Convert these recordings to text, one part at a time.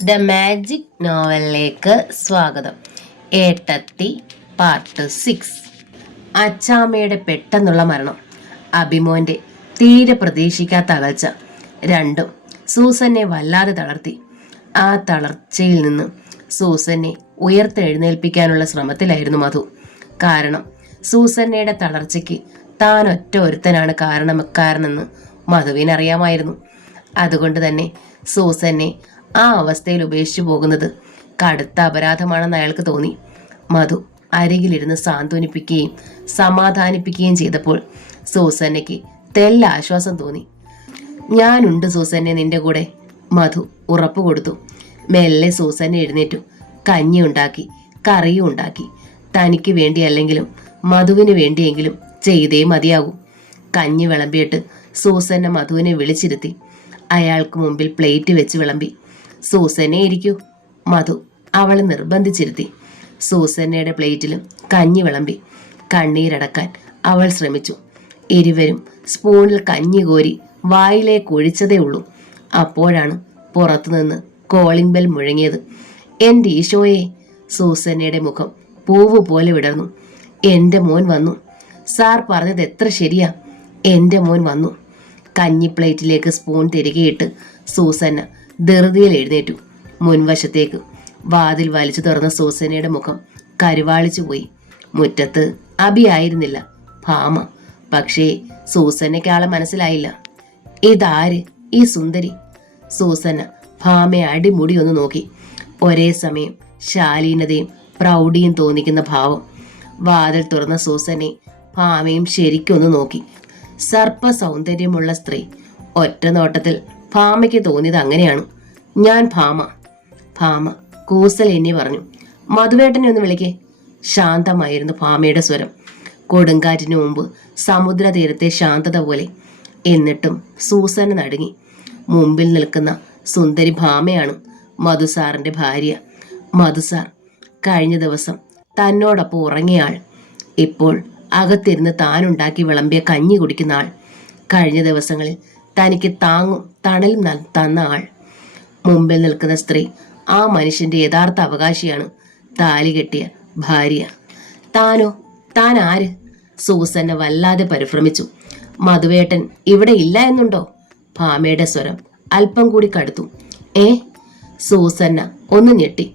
The magic നോവലിലേക്ക് സ്വാഗതം. ഏട്ടത്തി part 6. അച്ചാമ്മയുടെ പെട്ടെന്നുള്ള മരണം, അഭിമോന്റെ തീരെ പ്രതീക്ഷിക്കാത്ത അകൽച്ച, രണ്ടും സൂസന്നെ വല്ലാതെ തളർത്തി. ആ തളർച്ചയിൽ നിന്ന് സൂസന്നെ ഉയർത്തെഴുന്നേൽപ്പിക്കാനുള്ള ശ്രമത്തിലായിരുന്നു മധു. കാരണം സൂസന്നയുടെ തളർച്ചയ്ക്ക് താൻ ഒറ്റ ഒരുത്തനാണ് കാരണമെന്ന് മധുവിനറിയാമായിരുന്നു. അതുകൊണ്ട് തന്നെ സൂസന്നെ ആ അവസ്ഥയിൽ ഉപേക്ഷിച്ചു പോകുന്നത് കടുത്ത അപരാധമാണെന്ന് അയാൾക്ക് തോന്നി. മധു അരികിലിരുന്ന് സാന്ത്വനിപ്പിക്കുകയും സമാധാനിപ്പിക്കുകയും ചെയ്തപ്പോൾ സൂസന്നയ്ക്ക് തെല്ലാശ്വാസം തോന്നി. ഞാനുണ്ട് സൂസന്നെ നിന്റെ കൂടെ, മധു ഉറപ്പ് കൊടുത്തു. മെല്ലെ സൂസന്നെ എഴുന്നേറ്റു. കഞ്ഞി ഉണ്ടാക്കി, കറിയും ഉണ്ടാക്കി. തനിക്ക് വേണ്ടിയല്ലെങ്കിലും മധുവിന് വേണ്ടിയെങ്കിലും ചെയ്തേ മതിയാകൂ. കഞ്ഞി വിളമ്പിയിട്ട് സൂസന്ന മധുവിനെ വിളിച്ചിരുത്തി. അയാൾക്ക് മുമ്പിൽ പ്ലേറ്റ് വെച്ച് വിളമ്പി. സൂസന്നെ ഇരിക്കൂ, മധു അവളെ നിർബന്ധിച്ചിരുത്തി. സൂസന്നയുടെ പ്ലേറ്റിലും കഞ്ഞി വിളമ്പി. കണ്ണീരടക്കാൻ അവൾ ശ്രമിച്ചു. ഇരുവരും സ്പൂണിൽ കഞ്ഞി കോരി വായിലേക്ക് ഒഴിച്ചതേ ഉള്ളൂ. അപ്പോഴാണ് പുറത്തുനിന്ന് കോളിംഗ് ബെൽ മുഴങ്ങിയത്. എൻ്റെ ഈശോയെ! സൂസന്നയുടെ മുഖം പൂവ് പോലെ വിടർന്നു. എൻ്റെ മോൻ വന്നു. സാർ പറഞ്ഞത് എത്ര ശരിയാ, എൻ്റെ മോൻ വന്നു. കഞ്ഞി പ്ലേറ്റിലേക്ക് സ്പൂൺ തിരികെയിട്ട് സൂസന്ന ധൃതിയിൽ എഴുന്നേറ്റു. മുൻവശത്തേക്ക് വാതിൽ വലിച്ചു തുറന്ന സൂസന്നയുടെ മുഖം കരുവാളിച്ചു പോയി. മുറ്റത്ത് അബി ആയിരുന്നില്ല, ഭാമ. പക്ഷേ സൂസന്നയ്ക്ക് ആളെ മനസ്സിലായില്ല. ഇതാര് ഈ സുന്ദരി? സൂസന്ന ഭാമയെ അടിമുടി ഒന്ന് നോക്കി. ഒരേ സമയം ശാലീനതയും പ്രൗഢിയും തോന്നിക്കുന്ന ഭാവം. വാതിൽ തുറന്ന സൂസനെ ഭാമയും ശരിക്കൊന്ന് നോക്കി. സർപ്പ സൗന്ദര്യമുള്ള സ്ത്രീ. ഒറ്റ നോട്ടത്തിൽ ഭാമയ്ക്ക് തോന്നിയത് അങ്ങനെയാണ്. ഞാൻ ഭാമ. ഭാമ കൂസൽ എന്നെ പറഞ്ഞു. മധുവേട്ടനെ ഒന്ന് വിളിക്കേ. ശാന്തമായിരുന്നു ഭാമയുടെ സ്വരം. കൊടുങ്കാറ്റിനു മുമ്പ് സമുദ്രതീരത്തെ ശാന്തത പോലെ. എന്നിട്ടും സൂസന നടുങ്ങി. മുമ്പിൽ നിൽക്കുന്ന സുന്ദരി ഭാമയാണ്, മധുസാറിന്റെ ഭാര്യ. മധുസാർ കഴിഞ്ഞ ദിവസം തന്നോടൊപ്പം ഉറങ്ങിയ ആൾ. ഇപ്പോൾ അകത്തിരുന്ന് താനുണ്ടാക്കി വിളമ്പിയ കഞ്ഞി കുടിക്കുന്ന ആൾ. കഴിഞ്ഞ ദിവസങ്ങളിൽ തനിക്ക് താങ്ങും തണലും തന്ന ആൾ. മുമ്പിൽ നിൽക്കുന്ന സ്ത്രീ ആ മനുഷ്യന്റെ യഥാർത്ഥ അവകാശിയാണ്, താലി കെട്ടിയ ഭാര്യ. താനോ? താൻ ആര്? സൂസന്ന വല്ലാതെ പരിഭ്രമിച്ചു. മധുവേട്ടൻ ഇവിടെ ഇല്ല എന്നുണ്ടോ? ഭാമയുടെ സ്വരം അല്പം കൂടി കടുത്തു. സൂസന്ന ഒന്ന് ഞെട്ടി.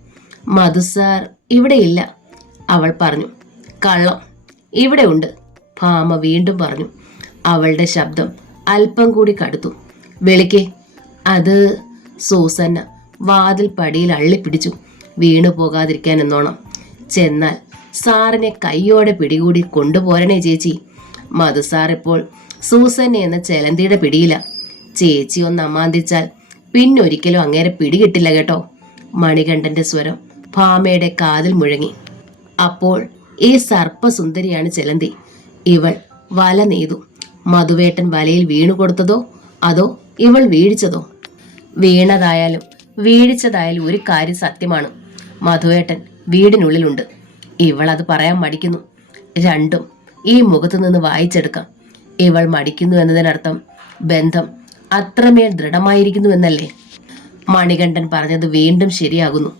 മധുസാർ ഇവിടെ ഇല്ല, അവൾ പറഞ്ഞു. കള്ളം, ഇവിടെ ഉണ്ട്, ഭാമ വീണ്ടും പറഞ്ഞു. അവളുടെ ശബ്ദം അല്പം കൂടി കടുത്തു. വിളിക്കേ. അത് സൂസന്ന വാതിൽ പടിയിൽ അള്ളിപ്പിടിച്ചു, വീണു പോകാതിരിക്കാൻ എന്നോണം. ചെന്നാൽ സാറിനെ കയ്യോടെ പിടികൂടി കൊണ്ടുപോരണേ ചേച്ചി. മധുസാർ ഇപ്പോൾ സൂസന്നെ എന്ന ചെലന്തിയുടെ പിടിയില്ല. ചേച്ചി ഒന്ന് അമാന്തിച്ചാൽ പിന്നൊരിക്കലും അങ്ങേരെ പിടികിട്ടില്ല കേട്ടോ. മണികണ്ഠന്റെ സ്വരം ഭാമയുടെ കാതിൽ മുഴങ്ങി. അപ്പോൾ ഈ സർപ്പസുന്ദരിയാണ് ചെലന്തി. ഇവൾ വല നെയ്തു. മധുവേട്ടൻ വലയിൽ വീണു കൊടുത്തതോ അതോ ഇവൾ വീഴിച്ചതോ? വീണതായാലും വീഴിച്ചതായാലും ഒരു കാര്യം സത്യമാണ്, മധുവേട്ടൻ വീടിനുള്ളിലുണ്ട്. ഇവൾ അത് പറയാൻ മടിക്കുന്നു. രണ്ടും ഈ മുഖത്തു നിന്ന് വായിച്ചെടുക്കാം. ഇവൾ മടിക്കുന്നു എന്നതിനർത്ഥം ബന്ധം അത്രമേൽ ദൃഢമായിരിക്കുന്നു എന്നല്ലേ? മണികണ്ഠൻ പറഞ്ഞത് വീണ്ടും ശരിയാകുന്നു.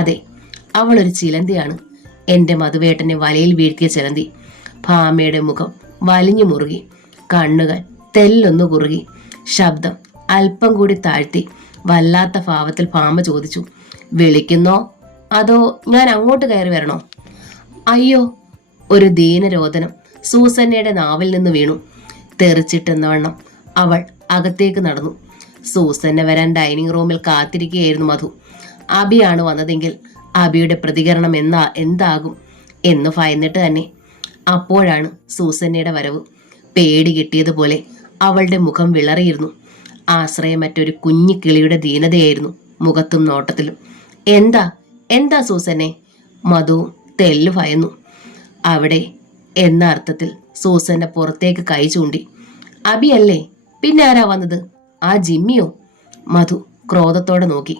അതെ, അവൾ ഒരു ചിലന്തിയാണ്. എൻ്റെ മധുവേട്ടനെ വലയിൽ വീഴ്ത്തിയ ചിലന്തി. ഭാമയുടെ മുഖം വലിഞ്ഞു മുറുകി. കണ്ണുകൾ തെല്ലൊന്നു കുറുകി. ശബ്ദം അല്പം കൂടി താഴ്ത്തി വല്ലാത്ത ഭാവത്തിൽ ഭാമ ചോദിച്ചു. വിളിക്കുന്നോ അതോ ഞാൻ അങ്ങോട്ട് കയറി വരണോ? അയ്യോ! ഒരു ദീനരോദനം സൂസന്നയുടെ നാവിൽ നിന്ന് വീണു. തെറിച്ചിട്ടെന്നവണ്ണം അവൾ അകത്തേക്ക് നടന്നു. സൂസന്ന വരാൻ ഡൈനിങ് റൂമിൽ കാത്തിരിക്കുകയായിരുന്നു മധു. അബിയാണ് വന്നതെങ്കിൽ അബിയുടെ പ്രതികരണം എന്താകും എന്ന് ഭയന്നിട്ട് തന്നെ. അപ്പോഴാണ് സൂസന്നയുടെ വരവ്. പേടി കിട്ടിയതുപോലെ അവളുടെ മുഖം വിളറിയിരുന്നു. ആശ്രയമറ്റൊരു കുഞ്ഞു കിളിയുടെ ദീനതയായിരുന്നു മുഖത്തും നോട്ടത്തിലും. എന്താ സൂസന്നെ? മധു തെല്ലു ഭയന്നു. അവിടെ എന്ന അർത്ഥത്തിൽ സൂസന്ന പുറത്തേക്ക് കൈ ചൂണ്ടി. അബിയല്ലേ? പിന്നെ ആരാ വന്നത്? ആ ജിമ്മിയോ? മധു ക്രോധത്തോടെ നോക്കി.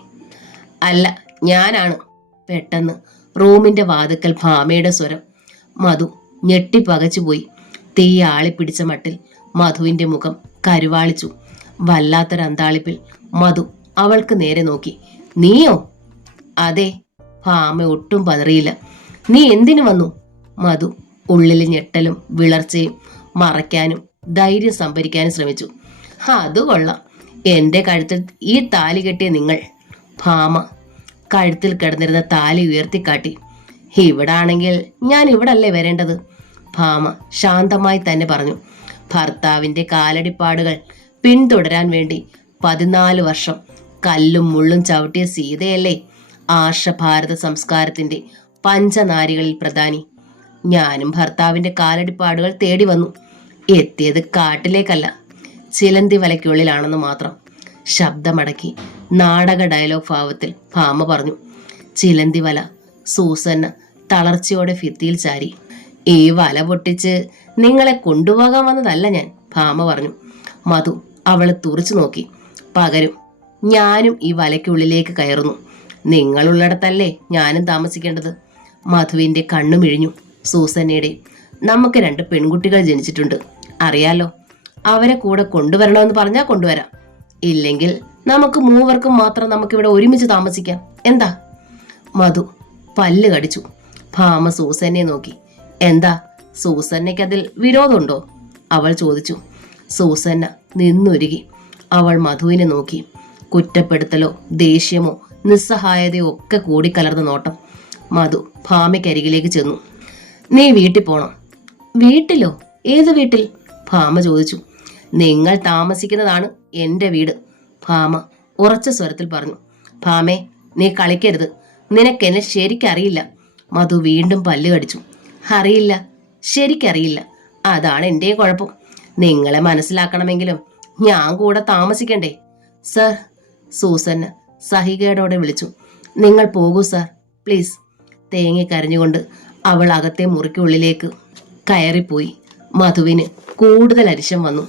അല്ല, ഞാനാണ്. പെട്ടെന്ന് റൂമിന്റെ വാതിക്കൽ ഭാമയുടെ സ്വരം. മധു ഞെട്ടിപ്പകച്ചുപോയി. തീ ആളിപ്പിടിച്ച മട്ടിൽ മധുവിന്റെ മുഖം കരുവാളിച്ചു. വല്ലാത്തൊരന്താളിപ്പിൽ മധു അവൾക്ക് നേരെ നോക്കി. നീയോ? അതെ. ഭാമ ഒട്ടും പതറിയില്ല. നീ എന്തിനു വന്നു? മധു ഉള്ളിൽ ഞെട്ടലും വിളർച്ചയും മറയ്ക്കാനും ധൈര്യം സംഭരിക്കാനും ശ്രമിച്ചു. അത് കൊള്ളാം. എന്റെ കഴുത്തിൽ ഈ താലി കെട്ടിയ നിങ്ങൾ. ഭാമ കഴുത്തിൽ കിടന്നിരുന്ന താലി ഉയർത്തിക്കാട്ടി. ഇവിടാണെങ്കിൽ ഞാൻ ഇവിടല്ലേ വരേണ്ടത്? ഭാമ ശാന്തമായി തന്നെ പറഞ്ഞു. ഭർത്താവിന്റെ കാലടിപ്പാടുകൾ പിന്തുടരാൻ വേണ്ടി 14 വർഷം കല്ലും മുള്ളും ചവിട്ടിയ സീതയല്ലേ ആർഷഭാരത സംസ്കാരത്തിന്റെ പഞ്ചനാരികളിൽ പ്രധാനി. ഞാനും ഭർത്താവിന്റെ കാലടിപ്പാടുകൾ തേടി വന്നു. എത്തിയത് കാട്ടിലേക്കല്ല, ചിലന്തി വലയ്ക്കുള്ളിലാണെന്ന് മാത്രം. ശബ്ദമടക്കി നാടക ഡയലോഗ് ഭാവത്തിൽ ഭാമ പറഞ്ഞു. ചിലന്തി വല. സൂസന്ന തളർച്ചയോടെ ഭിത്തിയിൽ ചാരി. ഈ വല പൊട്ടിച്ച് നിങ്ങളെ കൊണ്ടുപോകാൻ വന്നതല്ല ഞാൻ, ഭാമ പറഞ്ഞു. മധു അവളെ തുറച്ചു നോക്കി. പകരം ഞാനും ഈ വലയ്ക്കുള്ളിലേക്ക് കയറുന്നു. നിങ്ങളുള്ളിടത്തല്ലേ ഞാനും താമസിക്കേണ്ടത്. മധുവിന്റെ കണ്ണുമിഴിഞ്ഞു. സൂസന്നയുടെ നമുക്ക് 2 പെൺകുട്ടികൾ ജനിച്ചിട്ടുണ്ട്, അറിയാലോ. അവരെ കൂടെ കൊണ്ടുവരണമെന്ന് പറഞ്ഞാൽ കൊണ്ടുവരാം. ഇല്ലെങ്കിൽ നമുക്ക് മൂവർക്കും മാത്രം നമുക്കിവിടെ ഒരുമിച്ച് താമസിക്കാം. എന്താ? മധു പല്ല് കടിച്ചു. ഭാമ സൂസന്നെ നോക്കി. എന്താ, സൂസന്നയ്ക്ക് അതിൽ വിരോധമുണ്ടോ? അവൾ ചോദിച്ചു. സൂസന്ന നിന്നുരുകി. അവൾ മധുവിനെ നോക്കി. കുറ്റപ്പെടുത്തലോ ദേഷ്യമോ നിസ്സഹായതയോ ഒക്കെ കൂടിക്കലർന്ന നോട്ടം. മധു ഭാമയ്ക്കരികിലേക്ക് ചെന്നു. നീ വീട്ടിൽ പോണം. വീട്ടിലോ? ഏത് വീട്ടിൽ? ഭാമ ചോദിച്ചു. നിങ്ങൾ താമസിക്കുന്നതാണ് എന്റെ വീട്, ഭാമ ഉറച്ച സ്വരത്തിൽ പറഞ്ഞു. ഭാമേ, നീ കളിക്കരുത്. നിനക്കെന്നെ ശരിക്കറിയില്ല. മധു വീണ്ടും പല്ല് കടിച്ചു. അറിയില്ല, ശരിക്കറിയില്ല. അതാണ് എൻ്റെ കുഴപ്പം. നിങ്ങളെ മനസ്സിലാക്കണമെങ്കിലും ഞാൻ കൂടെ താമസിക്കണ്ടേ? സർ, സൂസന്ന സഹികേടോടെ വിളിച്ചു. നിങ്ങൾ പോകൂ സർ, പ്ലീസ്. തേങ്ങിക്കരഞ്ഞുകൊണ്ട് അവൾ അകത്തെ മുറിക്കുള്ളിലേക്ക് കയറിപ്പോയി. മധുവിന് കൂടുതൽ അരിശം വന്നു.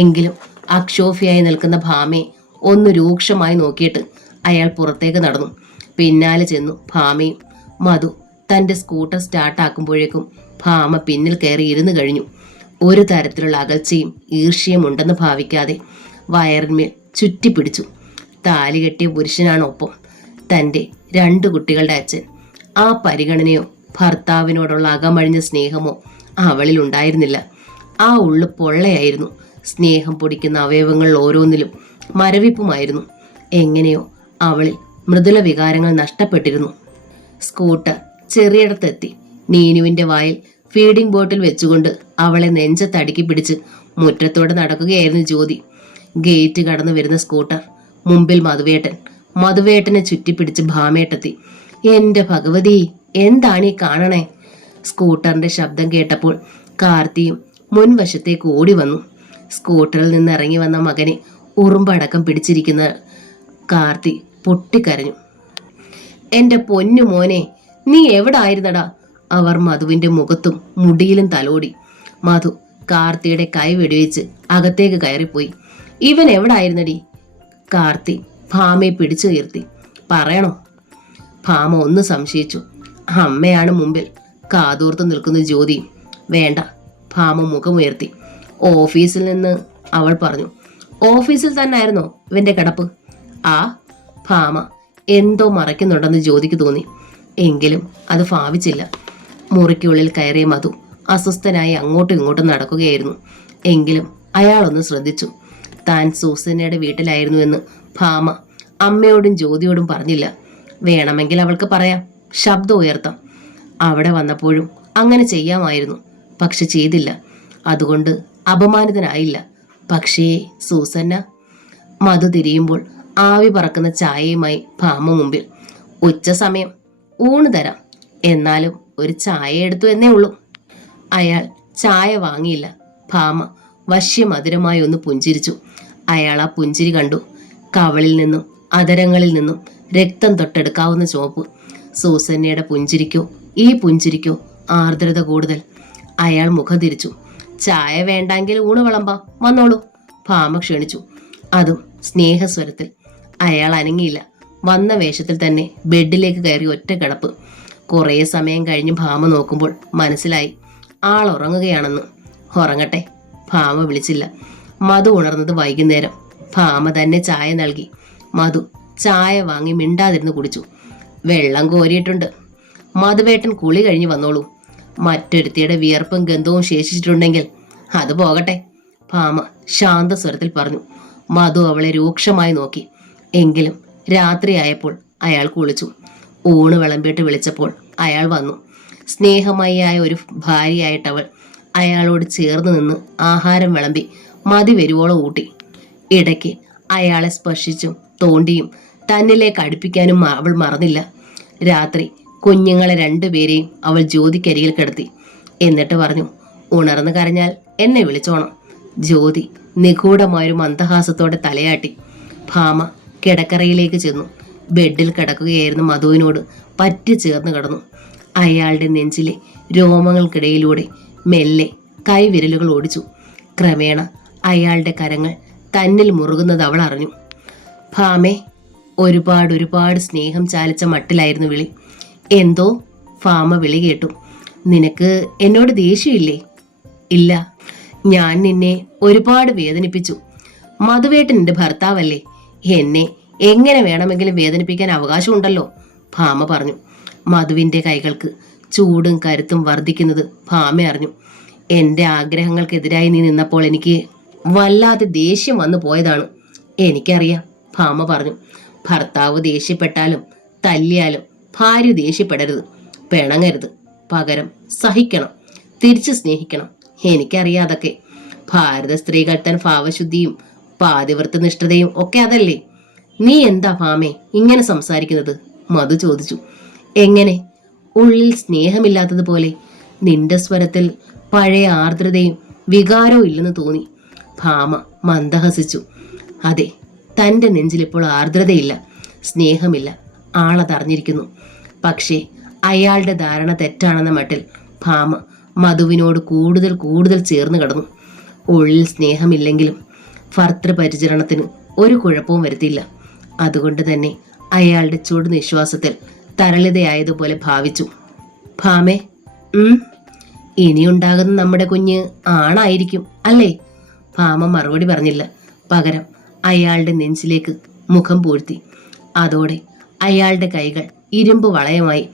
എങ്കിലും അക്ഷോഭ്യായി നിൽക്കുന്ന ഭാമയെ ഒന്ന് രൂക്ഷമായി നോക്കിയിട്ട് അയാൾ പുറത്തേക്ക് നടന്നു. പിന്നാലെ ചെന്നു ഭാമയും. മധു തന്റെ സ്കൂട്ടർ സ്റ്റാർട്ടാക്കുമ്പോഴേക്കും ഭാമ പിന്നിൽ കയറി ഇരുന്നു കഴിഞ്ഞു. ഒരു തരത്തിലുള്ള അകൽച്ചയും ഈർഷ്യയും ഉണ്ടെന്ന് ഭാവിക്കാതെ വയറിന്മേൽ ചുറ്റിപ്പിടിച്ചു. താലി കെട്ടിയ പുരുഷനാണ് ഒപ്പം. തൻ്റെ 2 കുട്ടികളുടെ അച്ഛൻ. ആ പരിഗണനയോ ഭർത്താവിനോടുള്ള അകമഴിഞ്ഞ സ്നേഹമോ അവളിൽ ഉണ്ടായിരുന്നില്ല. ആ ഉള്ളു പൊള്ളയായിരുന്നു. സ്നേഹം പൊടിക്കുന്ന അവയവങ്ങൾ ഓരോന്നിലും മരവിപ്പുമായിരുന്നു. എങ്ങനെയോ അവളിൽ മൃദുല വികാരങ്ങൾ നഷ്ടപ്പെട്ടിരുന്നു. സ്കൂട്ടർ ചെറിയിടത്തെത്തി. നീനുവിന്റെ വായിൽ ഫീഡിംഗ് ബോട്ടിൽ വെച്ചുകൊണ്ട് അവളെ നെഞ്ചത്തടുക്കി പിടിച്ച് മുറ്റത്തോടെ നടക്കുകയായിരുന്നു ജ്യോതി. ഗേറ്റ് കടന്നു വരുന്ന സ്കൂട്ടർ. മുമ്പിൽ മധുവേട്ടൻ. മധുവേട്ടനെ ചുറ്റിപ്പിടിച്ച് ഭാമേട്ടെത്തി. എന്റെ ഭഗവതി, എന്താണ് ഈ കാണണേ? സ്കൂട്ടറിന്റെ ശബ്ദം കേട്ടപ്പോൾ കാർത്തിയും മുൻവശത്തേക്ക് ഓടി വന്നു. സ്കൂട്ടറിൽ നിന്ന് ഇറങ്ങി വന്ന മകനെ ഉറുമ്പടക്കം പിടിച്ചിരിക്കുന്ന കാർത്തി പൊട്ടിക്കരഞ്ഞു. എന്റെ പൊന്നു മോനെ, നീ എവിടായിരുന്നടാ? അവർ മധുവിന്റെ മുഖത്തും മുടിയിലും തലോടി. മധു കാർത്തിയുടെ കൈ വെടിവെച്ച് അകത്തേക്ക് കയറിപ്പോയി. ഇവൻ എവിടായിരുന്നടി? കാർത്തി ഭാമയെ പിടിച്ചു ഉയർത്തി. പറയണോ? ഭാമ ഒന്ന് സംശയിച്ചു. അമ്മയാണ് മുമ്പിൽ. കാതോർത്ത് നിൽക്കുന്ന ജ്യോതി. വേണ്ട, ഭാമ മുഖമുയർത്തി. ഓഫീസിൽ നിന്ന്, അവൾ പറഞ്ഞു. ഓഫീസിൽ തന്നെ ആയിരുന്നോ ഇവന്റെ കിടപ്പ്? ആ. ഭാമ എന്തോ മറയ്ക്കുന്നുണ്ടെന്ന് ജ്യോതിക്ക് തോന്നി. എങ്കിലും അത് ഭാവിച്ചില്ല. മുറിക്കുള്ളിൽ കയറിയ മധു അസ്വസ്ഥനായി അങ്ങോട്ടും ഇങ്ങോട്ടും നടക്കുകയായിരുന്നു. എങ്കിലും അയാളൊന്ന് ശ്രദ്ധിച്ചു. താൻ സൂസന്നയുടെ വീട്ടിലായിരുന്നുവെന്ന് ഭാമ അമ്മയോടും ജ്യോതിയോടും പറഞ്ഞില്ല. വേണമെങ്കിൽ അവൾക്ക് പറയാം, ശബ്ദം ഉയർത്താം. അവിടെ വന്നപ്പോഴും അങ്ങനെ ചെയ്യാമായിരുന്നു. പക്ഷെ ചെയ്തില്ല. അതുകൊണ്ട് അപമാനിതനായില്ല. പക്ഷേ സൂസന്ന. മധു തിരിയുമ്പോൾ ആവി പറക്കുന്ന ചായയുമായി ഭാമ മുമ്പിൽ. ഉച്ച സമയം, ഊണ് തരാം. എന്നാലും ഒരു ചായ എടുത്തു എന്നേ ഉള്ളൂ. അയാൾ ചായ വാങ്ങിയില്ല. ഭാമ വശ്യമധുരമായി ഒന്ന് പുഞ്ചിരിച്ചു. അയാൾ ആ പുഞ്ചിരി കണ്ടു. കവളിൽ നിന്നും അധരങ്ങളിൽ നിന്നും രക്തം തൊട്ടെടുക്കാവുന്ന ചുവപ്പ്. സൂസന്നയുടെ പുഞ്ചിരിക്കോ ഈ പുഞ്ചിരിക്കോ ആർദ്രത കൂടുതൽ. അയാൾ മുഖം തിരിച്ചു. ചായ വേണ്ടെങ്കിൽ ഊണ് വിളമ്പാം, വന്നോളൂ, ഭാമ ക്ഷണിച്ചു. അതും സ്നേഹസ്വരത്തിൽ. അയാൾ അനങ്ങിയില്ല. വന്ന വേഷത്തിൽ തന്നെ ബെഡിലേക്ക് കയറി ഒറ്റ കിടപ്പ്. കുറേ സമയം കഴിഞ്ഞ് ഭാമ നോക്കുമ്പോൾ മനസ്സിലായി ആൾ ഉറങ്ങുകയാണെന്ന്. ഉറങ്ങട്ടെ, ഭാമ വിളിച്ചില്ല. മധു ഉണർന്നത് വൈകുന്നേരം. ഭാമ തന്നെ ചായ നൽകി. മധു ചായ വാങ്ങി മിണ്ടാതിരുന്ന് കുടിച്ചു. വെള്ളം കോരിയിട്ടുണ്ട്. മധുവേട്ടൻ കുളി കഴിഞ്ഞ് വന്നോളൂ. മറ്റൊരുത്തിയുടെ വിയർപ്പും ഗന്ധവും ശേഷിച്ചിട്ടുണ്ടെങ്കിൽ അത് പോകട്ടെ, ഭാമ ശാന്തസ്വരത്തിൽ പറഞ്ഞു. മധു അവളെ രൂക്ഷമായി നോക്കി. എങ്കിലും രാത്രിയായപ്പോൾ അയാൾ കുളിച്ചു. ഊണ് വിളമ്പിയിട്ട് വിളിച്ചപ്പോൾ അയാൾ വന്നു. സ്നേഹമയിയായ ഒരു ഭാര്യയായിട്ടവൾ അയാളോട് ചേർന്ന് നിന്ന് ആഹാരം വിളമ്പി മതി വരുവോളം ഊട്ടി. ഇടയ്ക്ക് അയാളെ സ്പർശിച്ചും തോണ്ടിയും തന്നിലേക്ക് അടുപ്പിക്കാനും അവൾ മറന്നില്ല. രാത്രി കുഞ്ഞുങ്ങളെ രണ്ടുപേരെയും അവൾ ജ്യോതിക്കരികിൽ കിടത്തി. എന്നിട്ട് പറഞ്ഞു, ഉണർന്നു കരഞ്ഞാൽ എന്നെ വിളിച്ചോണം. ജ്യോതി നിഗൂഢമായൊരു മന്ദഹാസത്തോടെ തലയാട്ടി. ഭാമ കിടക്കറയിലേക്ക് ചെന്നു. ബെഡിൽ കിടക്കുകയായിരുന്ന മധുവിനോട് പറ്റി ചേർന്ന് കിടന്നു. അയാളുടെ നെഞ്ചിലെ രോമങ്ങൾക്കിടയിലൂടെ മെല്ലെ കൈവിരലുകൾ ഓടിച്ചു. ക്രമേണ അയാളുടെ കരങ്ങൾ തന്നിൽ മുറുകുന്നത് അവൾ അറിഞ്ഞു. ഭാമേ, ഒരുപാട് സ്നേഹം ചാലിച്ച മട്ടിലായിരുന്നു വിളി. എന്തോ ഭാമ വിളി കേട്ടു. നിനക്ക് എന്നോട് ദേഷ്യമില്ലേ? ഇല്ല, ഞാൻ നിന്നെ ഒരുപാട് വേദനിപ്പിച്ചു. മധുവേട്ടൻ എൻ്റെ ഭർത്താവല്ലേ, എന്നെ എങ്ങനെ വേണമെങ്കിലും വേദനിപ്പിക്കാൻ അവകാശമുണ്ടല്ലോ, ഭാമ പറഞ്ഞു. മധുവിൻ്റെ കൈകൾക്ക് ചൂടും കരുത്തും വർദ്ധിക്കുന്നത് ഭാമ അറിഞ്ഞു. എൻ്റെ ആഗ്രഹങ്ങൾക്കെതിരായി നീ നിന്നപ്പോൾ എനിക്ക് വല്ലാതെ ദേഷ്യം വന്നു പോയതാണ്. എനിക്കറിയാം, ഭാമ പറഞ്ഞു. ഭർത്താവ് ദേഷ്യപ്പെട്ടാലും തല്ലിയാലും ഭാര്യ ദേഷ്യപ്പെടരുത്, പിണങ്ങരുത്. പകരം സഹിക്കണം, തിരിച്ചു സ്നേഹിക്കണം. എനിക്കറിയാതൊക്കെ. ഭാരത സ്ത്രീകൾ തൻ ഭാവശുദ്ധിയും പാതിവൃത്യനിഷ്ഠതയും ഒക്കെ അതല്ലേ. നീ എന്താ ഭാമേ ഇങ്ങനെ സംസാരിക്കുന്നത്? മധു ചോദിച്ചു. എങ്ങനെ? ഉള്ളിൽ സ്നേഹമില്ലാത്തതുപോലെ. നിന്റെ സ്വരത്തിൽ പഴയ ആർദ്രതയും വികാരവും ഇല്ലെന്ന് തോന്നി. ഭാമ മന്ദഹസിച്ചു. അതെ, തൻ്റെ നെഞ്ചിലിപ്പോൾ ആർദ്രതയില്ല, സ്നേഹമില്ല. ആളതറിഞ്ഞിരിക്കുന്നു. പക്ഷേ അയാളുടെ ധാരണ തെറ്റാണെന്ന മട്ടിൽ ഭാമ മധുവിനോട് കൂടുതൽ ചേർന്ന് കിടന്നു. ഉള്ളിൽ സ്നേഹമില്ലെങ്കിലും ഭർത്തൃപരിചരണത്തിന് ഒരു കുഴപ്പവും വരുത്തില്ല. അതുകൊണ്ട് തന്നെ അയാളുടെ ചുടു നിശ്വാസത്തിൽ തരളിതയായതുപോലെ ഭാവിച്ചു. ഭാമേ, ഇനിയുണ്ടാകുന്ന നമ്മുടെ കുഞ്ഞ് ആണായിരിക്കും അല്ലേ? ഭാമ മറുപടി പറഞ്ഞില്ല. പകരം അയാളുടെ നെഞ്ചിലേക്ക് മുഖം പൂഴ്ത്തി. അതോടെ അയാളുടെ കൈകൾ ഇരുമ്പ് വളയമായി.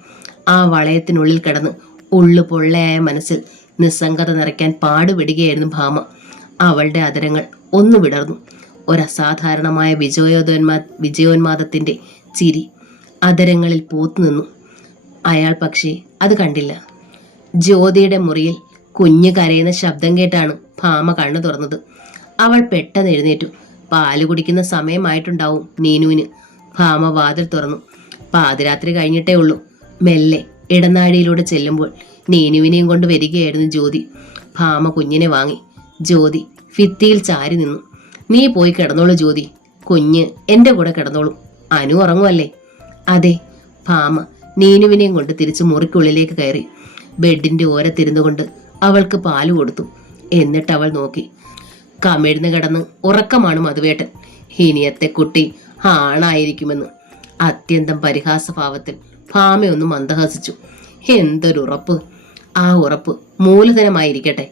ആ വളയത്തിനുള്ളിൽ കിടന്ന് ഉള്ളു പൊള്ളയായ മനസ്സിൽ നിസ്സംഗത നിറയ്ക്കാൻ പാടുപെടുകയായിരുന്നു ഭാമ. അവളുടെ അതരങ്ങൾ ഒന്നു വിടർന്നു. ഒരസാധാരണമായ വിജയോന്മാദത്തിന്റെ ചിരി അതരങ്ങളിൽ പൂത്തുനിന്നു. അയാൾ പക്ഷേ അത് കണ്ടില്ല. ജ്യോതിയുടെ മുറിയിൽ കുഞ്ഞ് കരയുന്ന ശബ്ദം കേട്ടാണ് ഭാമ കണ്ണു തുറന്നത്. അവൾ പെട്ടെന്ന് എഴുന്നേറ്റു. പാല് കുടിക്കുന്ന സമയമായിട്ടുണ്ടാവും നീനുവിന്. ഭാമ വാതിൽ തുറന്നു. പാതിരാത്രി കഴിഞ്ഞിട്ടേ ഉള്ളൂ. മെല്ലെ ഇടനാഴിയിലൂടെ ചെല്ലുമ്പോൾ നീനുവിനെയും കൊണ്ട് വരികയായിരുന്നു ജ്യോതി. ഭാമ കുഞ്ഞിനെ വാങ്ങി. ജ്യോതി ഭിത്തിയിൽ ചാരി നിന്നു. നീ പോയി കിടന്നോളൂ ജ്യോതി, കുഞ്ഞ് എൻ്റെ കൂടെ കിടന്നോളൂ. അനു ഉറങ്ങുമല്ലേ? അതെ. ഭാമ നീനുവിനെയും കൊണ്ട് തിരിച്ച് മുറിക്കുള്ളിലേക്ക് കയറി. ബെഡിന്റെ ഓരത്തിരുന്നു കൊണ്ട് അവൾക്ക് പാല് കൊടുത്തു. എന്നിട്ട് അവൾ നോക്കി. കമിഴ്ന്ന് കിടന്ന് ഉറക്കമാണ് മധുവേട്ടൻ. ഇനിയത്തെ കുട്ടി ആണായിരിക്കുമെന്ന് അത്യന്തം പരിഹാസഭാവത്തിൽ ഭാമയൊന്ന് മന്ദഹസിച്ചു. എന്തൊരുറപ്പ്! ആ ഉറപ്പ് മൂലധനമായിരിക്കട്ടെ.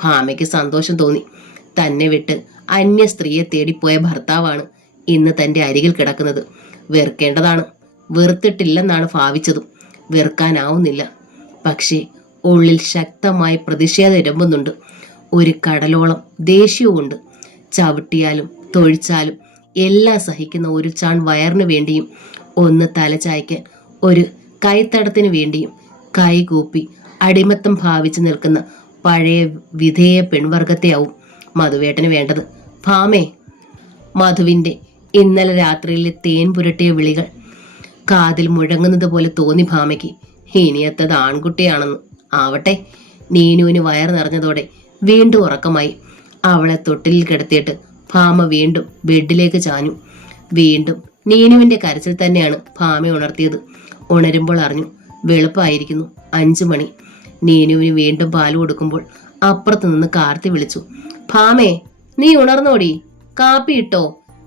ഭാമയ്ക്ക് സന്തോഷം തോന്നി. തന്നെ വിട്ട് അന്യ സ്ത്രീയെ തേടിപ്പോയ ഭർത്താവാണ് ഇന്ന് തൻ്റെ അരികിൽ കിടക്കുന്നത്. വെറുക്കേണ്ടതാണ്. വെറുത്തിട്ടില്ലെന്നാണ് ഭാവിച്ചതും. വെറുക്കാനാവുന്നില്ല. പക്ഷേ ഉള്ളിൽ ശക്തമായി പ്രതിഷേധം ഇരമ്പുന്നുണ്ട്. ഒരു കടലോളം ദേഷ്യവുമുണ്ട്. ചവിട്ടിയാലും തൊഴിച്ചാലും എല്ലാം സഹിക്കുന്ന ഒരു ചാൺ വയറിനു വേണ്ടിയും ഒന്ന് തലചായ്ക്കാൻ ഒരു കൈത്തടത്തിനു വേണ്ടിയും കൈകൂപ്പി അടിമത്തം ഭാവിച്ചു നിൽക്കുന്ന പഴയ വിധേയ പെൺവർഗത്തെയാവും മധുവേട്ടന് വേണ്ടത്. ഭാമേ! മധുവിൻ്റെ ഇന്നലെ രാത്രിയിലെ തേൻ പുരട്ടിയ വിളികൾ കാതിൽ മുഴങ്ങുന്നത് പോലെ തോന്നി ഭാമയ്ക്ക്. ഇനിയത്തത് ആൺകുട്ടിയാണെന്ന്. ആവട്ടെ. നീനുവിന് വയർ നിറഞ്ഞതോടെ വീണ്ടും ഉറക്കമായി. അവളെ തൊട്ടിലിൽ കിടത്തിയിട്ട് ഭാമ വീണ്ടും ബെഡിലേക്ക് ചാഞ്ഞു. വീണ്ടും നീനുവിൻ്റെ കരച്ചിൽ തന്നെയാണ് ഭാമയെ ഉണർത്തിയത്. ഉണരുമ്പോൾ അറിഞ്ഞു വെളുപ്പായിരിക്കുന്നു. 5 മണി. നീനുവിന് വീണ്ടും പാല് കൊടുക്കുമ്പോൾ അപ്പുറത്ത് നിന്ന് കാർത്തി വിളിച്ചു. ഭാമേ, നീ ഉണർന്നോടി, കാപ്പി ഇട്ടോ?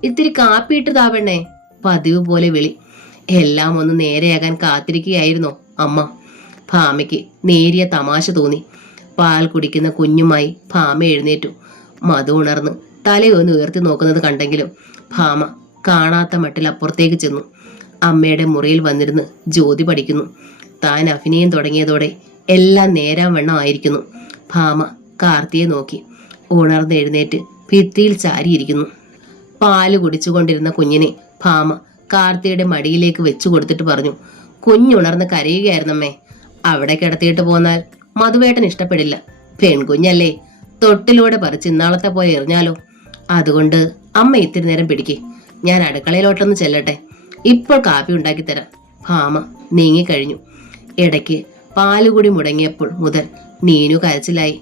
ഇത്തിരി കാപ്പി ഇട്ട് താവണ്ണേ. പതിവ് പോലെ വിളി. എല്ലാം ഒന്ന് നേരെയാകാൻ കാത്തിരിക്കുകയായിരുന്നോ അമ്മ? ഭാമയ്ക്ക് നേരിയ തമാശ തോന്നി. പാൽ കുടിക്കുന്ന കുഞ്ഞുമായി ഭാമ എഴുന്നേറ്റു. മധു ഉണർന്ന് തലയൊന്ന് ഉയർത്തി നോക്കുന്നത് കണ്ടെങ്കിലും ഭാമ കാണാത്ത മട്ടിൽ അപ്പുറത്തേക്ക് ചെന്നു. അമ്മയുടെ മുറിയിൽ വന്നിരുന്ന് ജ്യോതി പഠിക്കുന്നു. താൻ അഭിനയം തുടങ്ങിയതോടെ എല്ലാം നേരാൻ വണ്ണമായിരിക്കുന്നു. ഭാമ കാർത്തിയെ നോക്കി ഉണർന്നെഴുന്നേറ്റ് ഭിത്തിയിൽ ചാരിയിരിക്കുന്നു. പാല് കുടിച്ചുകൊണ്ടിരുന്ന കുഞ്ഞിനെ ഭാമ കാർത്തിയുടെ മടിയിലേക്ക് വെച്ചു കൊടുത്തിട്ട് പറഞ്ഞു, കുഞ്ഞുണർന്ന് കരയുകയായിരുന്നമ്മേ. അവിടെ കിടത്തിയിട്ട് പോന്നാൽ മധുവേട്ടൻ ഇഷ്ടപ്പെടില്ല. പെൺകുഞ്ഞല്ലേ, തൊട്ടിലൂടെ പറിച്ച് ഇന്നാളത്തെ പോലെ എറിഞ്ഞാലോ. അതുകൊണ്ട് അമ്മ ഇത്തിരി നേരം പിടിക്കേ, ഞാൻ അടുക്കളയിലോട്ടൊന്ന് ചെല്ലട്ടെ. ഇപ്പോൾ കാപ്പി ഉണ്ടാക്കി തരാം. ഭാമ നീങ്ങിക്കഴിഞ്ഞു. ഇടയ്ക്ക് പാലുകൂടി മുടങ്ങിയപ്പോൾ മുതൽ നീനു കരച്ചിലായി.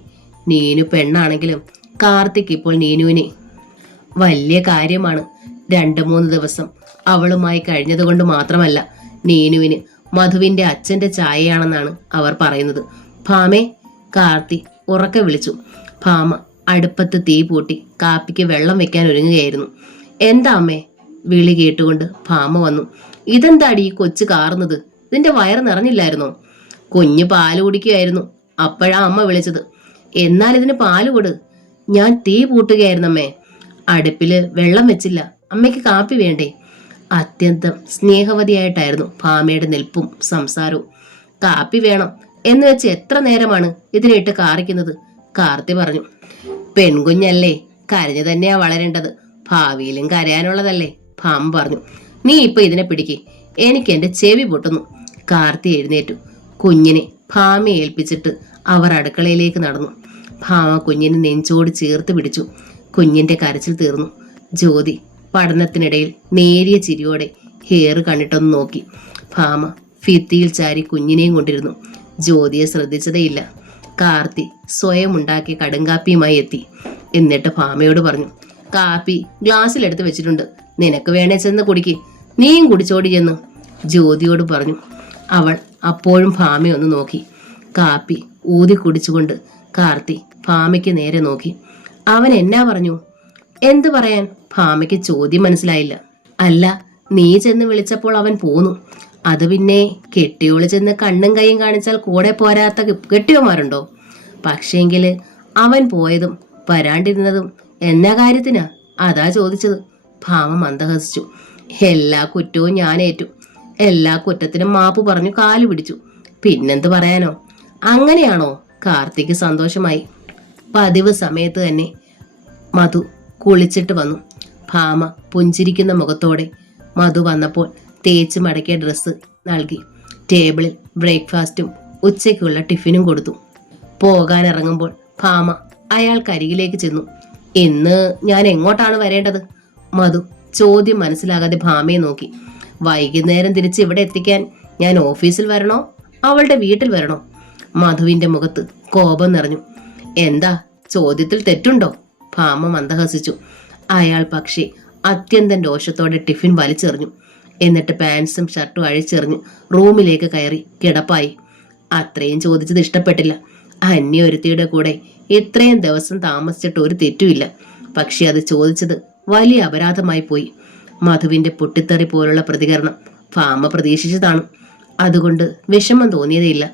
നീനു പെണ്ണാണെങ്കിലും കാർത്തിക് ഇപ്പോൾ നീനുവിനെ വലിയ കാര്യമാണ്. 2-3 ദിവസം അവളുമായി കഴിഞ്ഞതുകൊണ്ട് മാത്രമല്ല, നീനുവിന് മധുവിന്റെ അച്ഛന്റെ ചായയാണെന്നാണ് അവർ പറയുന്നത്. ഭാമേ, കാർത്തി ഉറക്കെ വിളിച്ചു. ഭാമ അടുപ്പത്ത് തീ പൂട്ടി കാപ്പിക്ക് വെള്ളം വെക്കാൻ ഒരുങ്ങുകയായിരുന്നു. എന്താ അമ്മേ? വിളി കേട്ടുകൊണ്ട് ഭാമ വന്നു. ഇതെന്താടി ഈ കൊച്ചു കാറുന്നത്? ഇതിന്റെ വയറ് നിറഞ്ഞില്ലായിരുന്നോ? കുഞ്ഞ് പാല് കുടിക്കുകയായിരുന്നു, അപ്പോഴാ അമ്മ വിളിച്ചത്. എന്നാൽ ഇതിന് പാല് കൊടു. ഞാൻ തീ പൂട്ടുകയായിരുന്നമ്മേ. അടുപ്പില് വെള്ളം വെച്ചില്ല. അമ്മയ്ക്ക് കാപ്പി വേണ്ടേ? അത്യന്തം സ്നേഹവതിയായിട്ടായിരുന്നു ഭാമയുടെ നിൽപ്പും സംസാരവും. കാപ്പി വേണം എന്ന് വെച്ച് എത്ര നേരമാണ് ഇതിനിട്ട് കാറിക്കുന്നത്? കാർത്തി പറഞ്ഞു. പെൺകുഞ്ഞല്ലേ, കരഞ്ഞു തന്നെയാ വളരേണ്ടത്. ഭാവിയിലും കരയാനുള്ളതല്ലേ. ഭാമ പറഞ്ഞു. നീ ഇപ്പൊ ഇതിനെ പിടിക്ക്, എനിക്ക് എന്റെ ചെവി പൊട്ടുന്നു. കാർത്തി എഴുന്നേറ്റു. കുഞ്ഞിനെ ഭാമയെ ഏൽപ്പിച്ചിട്ട് അവർ അടുക്കളയിലേക്ക് നടന്നു. ഭാമ കുഞ്ഞിനെ നെഞ്ചോട് ചേർത്ത് പിടിച്ചു. കുഞ്ഞിന്റെ കരച്ചിൽ തീർന്നു. ജ്യോതി പഠനത്തിനിടയിൽ നേരിയ ചിരിയോടെ ഹെയർ കണ്ടിട്ടൊന്ന് നോക്കി. ഭാമ ഭിത്തിയിൽ ചാരി കുഞ്ഞിനെയും കൊണ്ടിരുന്നു. ജ്യോതിയെ ശ്രദ്ധിച്ചതേയില്ല. കാർത്തി സ്വയം ഉണ്ടാക്കിയ കടുങ്കാപ്പിയുമായി എത്തി. എന്നിട്ട് ഭാമയോട് പറഞ്ഞു, കാപ്പി ഗ്ലാസ്സിലെടുത്ത് വെച്ചിട്ടുണ്ട്, നിനക്ക് വേണേ ചെന്ന് കുടിക്ക്. നീയും കുടിച്ചോടി ചെന്ന് ജ്യോതിയോട് പറഞ്ഞു. അവൾ അപ്പോഴും ഭാമയൊന്ന് നോക്കി. കാപ്പി ഊതി കുടിച്ചുകൊണ്ട് കാർത്തി ഭാമയ്ക്ക് നേരെ നോക്കി. അവൻ എന്നാ പറഞ്ഞു? എന്തു പറയാൻ? ഭാമയ്ക്ക് ചോദ്യം മനസ്സിലായില്ല. അല്ല, നീ ചെന്ന് വിളിച്ചപ്പോൾ അവൻ പോന്നു. അത് പിന്നെ കെട്ടിയോള് ചെന്ന് കണ്ണും കൈയും കാണിച്ചാൽ കൂടെ പോരാത്ത കെട്ടിയോമാരുണ്ടോ? പക്ഷേങ്കില് അവൻ പോയതും വരാണ്ടിരുന്നതും എന്നാ കാര്യത്തിനാ? അതാ ചോദിച്ചത്. ഭാമ മന്ദഹസിച്ചു. എല്ലാ കുറ്റവും ഞാൻ ഏറ്റു. എല്ലാ കുറ്റത്തിനും മാപ്പ് പറഞ്ഞു കാലു പിടിച്ചു. പിന്നെന്ത് പറയാനോ? അങ്ങനെയാണോ? കാർത്തിക്ക് സന്തോഷമായി. പതിവ് സമയത്ത് തന്നെ മധു കുളിച്ചിട്ട് വന്നു. ഭാമ പുഞ്ചിരിക്കുന്ന മുഖത്തോടെ മധു വന്നപ്പോൾ തേച്ച് മടക്കിയ ഡ്രസ്സ് നൽകി. ടേബിളിൽ ബ്രേക്ക്ഫാസ്റ്റും ഉച്ചയ്ക്കുള്ള ടിഫിനും കൊടുത്തു. പോകാനിറങ്ങുമ്പോൾ ഭാമ അയാൾക്കരികിലേക്ക് ചെന്നു. ഇന്ന് ഞാൻ എങ്ങോട്ടാണ് വരേണ്ടത്? മധു ചോദ്യം മനസ്സിലാകാതെ ഭാമയെ നോക്കി. വൈകുന്നേരം തിരിച്ച് ഇവിടെ എത്തിക്കാൻ ഞാൻ ഓഫീസിൽ വരണോ അവളുടെ വീട്ടിൽ വരണോ? മധുവിന്റെ മുഖത്ത് കോപം നിറഞ്ഞു. എന്താ, ചോദ്യത്തിൽ തെറ്റുണ്ടോ? ഭാമ മന്ദഹസിച്ചു. അയാൾ പക്ഷേ അത്യന്തം രോഷത്തോടെ ടിഫിൻ വലിച്ചെറിഞ്ഞു. എന്നിട്ട് പാൻസും ഷർട്ടും അഴിച്ചെറിഞ്ഞ് റൂമിലേക്ക് കയറി കിടപ്പായി. അത്രയും ചോദിച്ചത് ഇഷ്ടപ്പെട്ടില്ല. അന്യൊരുത്തിയുടെ കൂടെ ഇത്രയും ദിവസം താമസിച്ചിട്ട് ഒരു തെറ്റുമില്ല. പക്ഷെ അത് ചോദിച്ചത് വലിയ അപരാധമായി പോയി. മധുവിന്റെ പൊട്ടിത്തെറി പോലുള്ള പ്രതികരണം ഭാമ പ്രതീക്ഷിച്ചതാണ്. അതുകൊണ്ട് വിഷമം തോന്നിയതേയില്ല.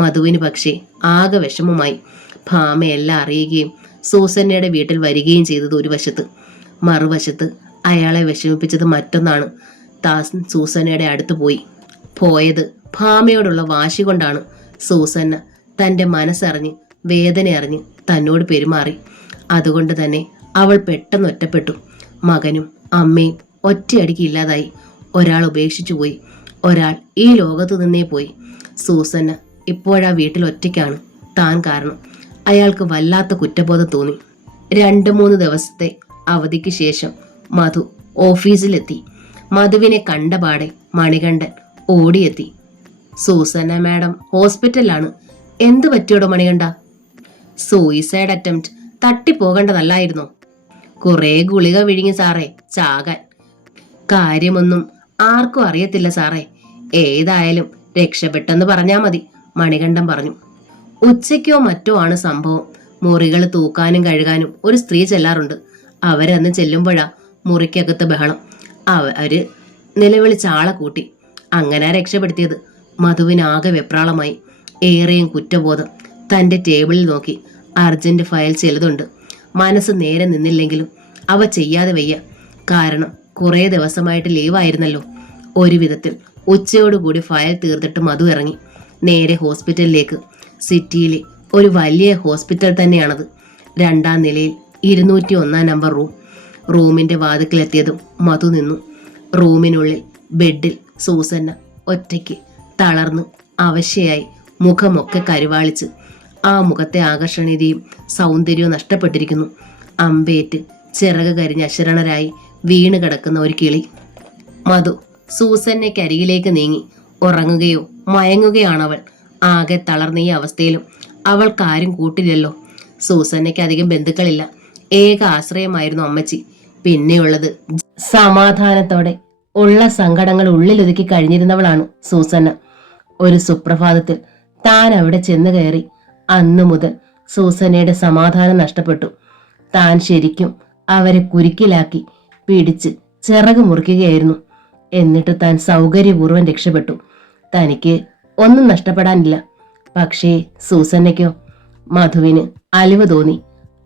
മധുവിന് പക്ഷേ ആകെ വിഷമമായി. ഭാമയെല്ലാം അറിയുകയും സൂസന്നയുടെ വീട്ടിൽ വരികയും ചെയ്തത് ഒരു വശത്ത്. മറുവശത്ത് അയാളെ വിഷമിപ്പിച്ചത് മറ്റൊന്നാണ്. താൻ സൂസന്നയുടെ അടുത്ത് പോയത് ഭാമയോടുള്ള വാശി കൊണ്ടാണ്. സൂസന്ന തൻ്റെ മനസ്സറിഞ്ഞ് വേദന അറിഞ്ഞ് തന്നോട് പെരുമാറി. അതുകൊണ്ട് തന്നെ അവൾ പെട്ടെന്ന് ഒറ്റപ്പെട്ടു. മകനും അമ്മയും ഒറ്റയടിക്ക് ഇല്ലാതായി. ഒരാൾ ഉപേക്ഷിച്ചു പോയി, ഒരാൾ ഈ ലോകത്തു നിന്നേ പോയി. സൂസന്ന ഇപ്പോഴാ വീട്ടിൽ ഒറ്റയ്ക്കാണ്. താൻ കാരണം അയാൾക്ക് വല്ലാത്ത കുറ്റബോധം തോന്നി. 2-3 ദിവസത്തെ അവധിക്ക് ശേഷം മധു ഓഫീസിലെത്തി. മധുവിനെ കണ്ടപാടെ മണികണ്ഠൻ ഓടിയെത്തി. സൂസന്ന മാഡം ഹോസ്പിറ്റലിലാണ്. എന്തു പറ്റിയോടോ മണികണ്ഠ? Suicide attempt. തട്ടിപ്പോകേണ്ടതല്ലായിരുന്നോ? കുറെ ഗുളിക വിഴുങ്ങി സാറേ, ചാകാൻ. കാര്യമൊന്നും ആർക്കും അറിയത്തില്ല സാറേ. ഏതായാലും രക്ഷപ്പെട്ടെന്ന് പറഞ്ഞാ മതി, മണികണ്ഠൻ പറഞ്ഞു. ഉച്ചയ്ക്കോ മറ്റോ ആണ് സംഭവം. മുറികൾ തൂക്കാനും കഴുകാനും ഒരു സ്ത്രീ ചെല്ലാറുണ്ട്. അവരന്ന് ചെല്ലുമ്പോഴാ മുറിക്കകത്ത് ബഹളം. അവര് നിലവിളിച്ച് ആളെ കൂട്ടി. അങ്ങനെ രക്ഷപ്പെടുത്തിയത്. മധുവിനാകെ വെപ്രാളമായി. ഏറെയും കുറ്റബോധം. തൻ്റെ ടേബിളിൽ നോക്കി. അർജന്റ് ഫയൽ ചിലതുണ്ട്. മനസ്സ് നേരെ നിന്നില്ലെങ്കിലും അവ ചെയ്യാതെ വയ്യ. കാരണം കുറേ ദിവസമായിട്ട് ലീവായിരുന്നല്ലോ. ഒരു വിധത്തിൽ ഉച്ചയോടുകൂടി ഫയൽ തീർത്തിട്ട് മധു ഇറങ്ങി. നേരെ ഹോസ്പിറ്റലിലേക്ക്. സിറ്റിയിലെ ഒരു വലിയ ഹോസ്പിറ്റൽ തന്നെയാണത്. 2ാം നിലയിൽ 201 നമ്പർ റൂം. റൂമിന്റെ വാതിക്കലെത്തിയതും മധു നിന്നു. റൂമിനുള്ളിൽ ബെഡിൽ സൂസന്ന ഒറ്റയ്ക്ക് തളർന്ന് അവശയായി, മുഖമൊക്കെ കരുവാളിച്ച്. ആ മുഖത്തെ ആകർഷണീയതയും സൗന്ദര്യവും നഷ്ടപ്പെട്ടിരിക്കുന്നു. അമ്പേറ്റ് ചിറക് കരിഞ്ഞ് അശരണരായി വീണ് കിടക്കുന്ന ഒരു കിളി. മധു സൂസന്നയ്ക്ക് അരികിലേക്ക് നീങ്ങി. ഉറങ്ങുകയോ മയങ്ങുകയാണവൾ. ആകെ തളർന്ന ഈ അവസ്ഥയിലും അവൾക്കാരും കൂട്ടില്ലല്ലോ. സൂസന്നയ്ക്ക് അധികം ബന്ധുക്കളില്ല. ഏക ആശ്രയമായിരുന്നു അമ്മച്ചി. പിന്നെയുള്ളത് സമാധാനത്തോടെ ഉള്ള സങ്കടങ്ങൾ ഉള്ളിലൊതുക്കി കഴിഞ്ഞിരുന്നവളാണ് സൂസന്ന. ഒരു സുപ്രഭാതത്തിൽ താൻ അവിടെ ചെന്ന് കയറി. അന്നു മുതൽ സൂസന്നയുടെ സമാധാനം നഷ്ടപ്പെട്ടു. താൻ ശരിക്കും അവരെ കുരുക്കിലാക്കി പിടിച്ച് ചിറക് മുറിക്കുകയായിരുന്നു. എന്നിട്ട് താൻ സൗകര്യപൂർവ്വം രക്ഷപ്പെട്ടു. തനിക്ക് ഒന്നും നഷ്ടപ്പെടാനില്ല. പക്ഷേ സൂസന്നയ്ക്കോ? മധുവിന് അലിവ് തോന്നി.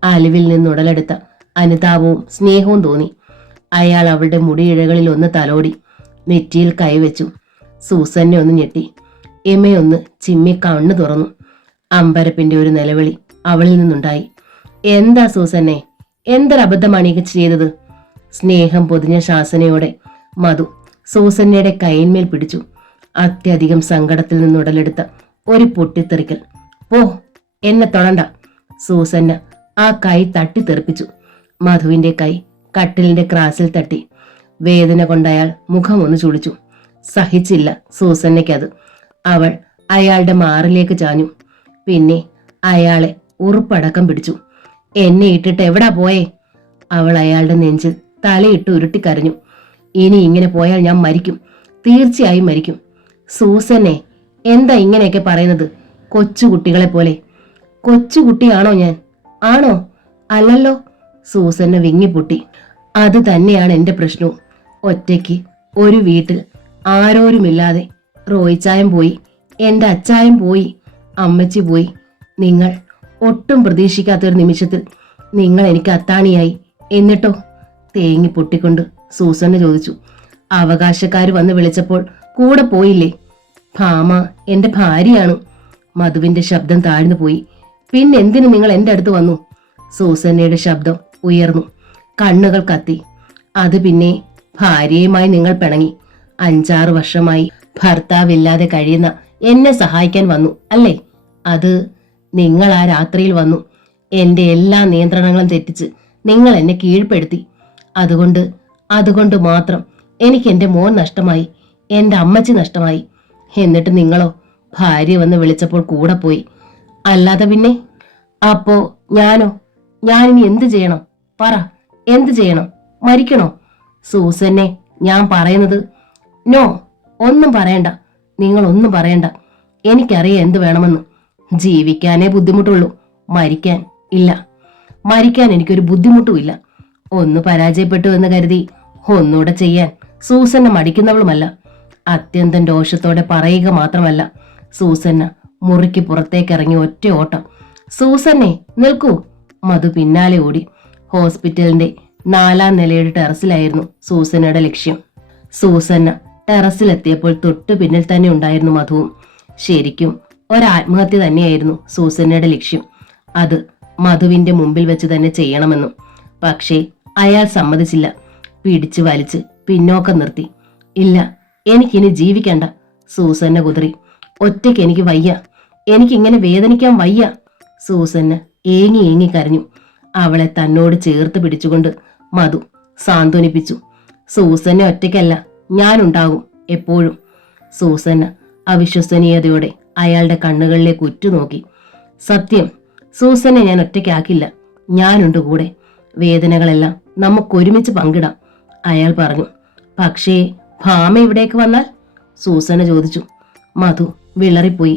അലിവിൽ നിന്നുടലെടുത്ത അനുതാപവും സ്നേഹവും തോന്നി. അയാൾ അവളുടെ മുടിയിഴകളിൽ ഒന്ന് തലോടി, നെറ്റിയിൽ കൈവച്ചു. സൂസന്നെ ഒന്ന് ഞെട്ടി. എമയൊന്ന് ചിമ്മി കണ്ണു തുറന്നു. അമ്പരപ്പിന്റെ ഒരു നിലവിളി അവളിൽ നിന്നുണ്ടായി. എന്താ സൂസന്നെ, എന്തൊരബദ്ധമാണ് ഈ ചെയ്തത്? സ്നേഹം പൊതിഞ്ഞ ശാസനയോടെ മധു സൂസന്നയുടെ കൈയിന്മേൽ പിടിച്ചു. അത്യധികം സങ്കടത്തിൽ നിന്നുടലെടുത്ത ഒരു പൊട്ടിത്തെറിക്കൽ. പോ, എന്നെ തൊടണ്ട. സൂസന്ന ആ കൈ തട്ടിത്തെറിപ്പിച്ചു. മധുവിന്റെ കൈ കട്ടിലിന്റെ ക്രാസിൽ തട്ടി. വേദന കൊണ്ടയാൾ മുഖമൊന്ന് ചുളിച്ചു. സഹിച്ചില്ല സൂസന്നയ്ക്കത്. അവൾ അയാളുടെ മാറിലേക്ക് ചാഞ്ഞു. പിന്നെ അയാളെ ഉറുപ്പടക്കം പിടിച്ചു. എന്നെ ഇട്ടിട്ട് എവിടാ പോയേ? അവൾ അയാളുടെ നെഞ്ചിൽ തലയിട്ട് ഉരുട്ടിക്കരഞ്ഞു. ഇനി ഇങ്ങനെ പോയാൽ ഞാൻ മരിക്കും, തീർച്ചയായും മരിക്കും. സൂസന്നെ, എന്താ ഇങ്ങനെയൊക്കെ പറയുന്നത്? കൊച്ചുകുട്ടികളെ പോലെ. കൊച്ചുകുട്ടിയാണോ ഞാൻ? ആണോ? അല്ലല്ലോ. സൂസന്ന വിങ്ങിപ്പൊട്ടി. അത് തന്നെയാണ് എന്റെ പ്രശ്നവും. ഒറ്റയ്ക്ക് ഒരു വീട്ടിൽ ആരോരുമില്ലാതെ റോയിച്ചായം പോയി, എന്റെ അച്ചായം പോയി, അമ്മച്ചി പോയി. നിങ്ങൾ ഒട്ടും പ്രതീക്ഷിക്കാത്തൊരു നിമിഷത്തിൽ നിങ്ങൾ എനിക്ക് അത്താണിയായി. എന്നിട്ടോ? തേങ്ങി പൊട്ടിക്കൊണ്ട് സൂസന്ന ചോദിച്ചു. അവകാശക്കാര് വന്ന് വിളിച്ചപ്പോൾ കൂടെ പോയില്ലേ? ഭാമ എന്റെ ഭാര്യയാണ്. മധുവിന്റെ ശബ്ദം താഴ്ന്നു പോയി. പിന്നെന്തിനു നിങ്ങൾ എന്റെ അടുത്ത് വന്നു? സൂസന്നയുടെ ശബ്ദം ഉയർന്നു. കണ്ണുകൾ കത്തി. അത് പിന്നെ ഭാര്യയുമായി നിങ്ങൾ പിണങ്ങി. 5-6 വർഷമായി ഭർത്താവില്ലാതെ കഴിയുന്ന എന്നെ സഹായിക്കാൻ വന്നു അല്ലേ? അത് നിങ്ങൾ ആ രാത്രിയിൽ വന്നു. എന്റെ എല്ലാ നിയന്ത്രണങ്ങളും തെറ്റിച്ച് നിങ്ങൾ എന്നെ കീഴ്പ്പെടുത്തി. അതുകൊണ്ട് മാത്രം എനിക്ക് എന്റെ മോൻ നഷ്ടമായി, എന്റെ അമ്മച്ചി നഷ്ടമായി. എന്നിട്ട് നിങ്ങളോ ഭാര്യ വന്ന് വിളിച്ചപ്പോൾ കൂടെ പോയി. അല്ലാതെ പിന്നെ? അപ്പോ ഞാനിനി എന്ത് ചെയ്യണം? പറ, എന്ത് ചെയ്യണം? മരിക്കണോ? സൂസന്നെ, ഞാൻ പറയുന്നത്. നോ, ഒന്നും പറയണ്ട. നിങ്ങളൊന്നും പറയണ്ട. എനിക്കറിയാം എന്ത് വേണമെന്ന്. ജീവിക്കാനേ ബുദ്ധിമുട്ടുള്ളൂ, മരിക്കാൻ ഇല്ല. മരിക്കാൻ എനിക്കൊരു ബുദ്ധിമുട്ടുമില്ല. ഒന്ന് പരാജയപ്പെട്ടു എന്ന് കരുതി ഒന്നുകൂടെ ചെയ്യാൻ സൂസന്ന മടിക്കുന്നവളുമല്ല. അത്യന്തം രോഷത്തോടെ പറയുക മാത്രമല്ല, സൂസന്ന മുറിക്ക് പുറത്തേക്കിറങ്ങി ഒറ്റ ഓട്ടം. സൂസന്നെ, നിൽക്കൂ! മധു പിന്നാലെ ഓടി. ഹോസ്പിറ്റലിന്റെ 4ാം നിലയുടെ ടെറസിലായിരുന്നു സൂസന്നയുടെ ലക്ഷ്യം. സൂസന്ന ടെറസിലെത്തിയപ്പോൾ തൊട്ടു പിന്നിൽ തന്നെ ഉണ്ടായിരുന്നു മധുവും. ശരിക്കും ഒരാത്മഹത്യ തന്നെയായിരുന്നു സൂസന്നയുടെ ലക്ഷ്യം. അത് മധുവിന്റെ മുമ്പിൽ വെച്ച് തന്നെ ചെയ്യണമെന്നും. പക്ഷേ അയാൾ സമ്മതിച്ചില്ല. പിടിച്ചു വലിച്ച് പിന്നോക്കം നിർത്തി. ഇല്ല, എനിക്കിനി ജീവിക്കണ്ട. സൂസന്ന കുതറി. ഒറ്റയ്ക്ക് എനിക്ക് വയ്യ, എനിക്കിങ്ങനെ വേദനിക്കാൻ വയ്യ. സൂസന്ന ഏങ്ങി കരഞ്ഞു. അവളെ തന്നോട് ചേർത്ത് പിടിച്ചുകൊണ്ട് മധു സാന്ത്വനിപ്പിച്ചു. സൂസന്ന ഒറ്റയ്ക്കല്ല, ഞാനുണ്ടാകും എപ്പോഴും. സൂസന്ന അവിശ്വസനീയതയോടെ അയാളുടെ കണ്ണുകളിലേക്ക് ഉറ്റുനോക്കി. സത്യം, സൂസന്നെ ഞാൻ ഒറ്റയ്ക്കാക്കില്ല. ഞാനുണ്ട് കൂടെ. വേദനകളെല്ലാം നമുക്കൊരുമിച്ച് പങ്കിടാം, അയാൾ പറഞ്ഞു. പക്ഷേ ഭാമ ഇവിടേക്ക് വന്നാൽ? സൂസന്ന ചോദിച്ചു. മധു വിളറിപ്പോയി.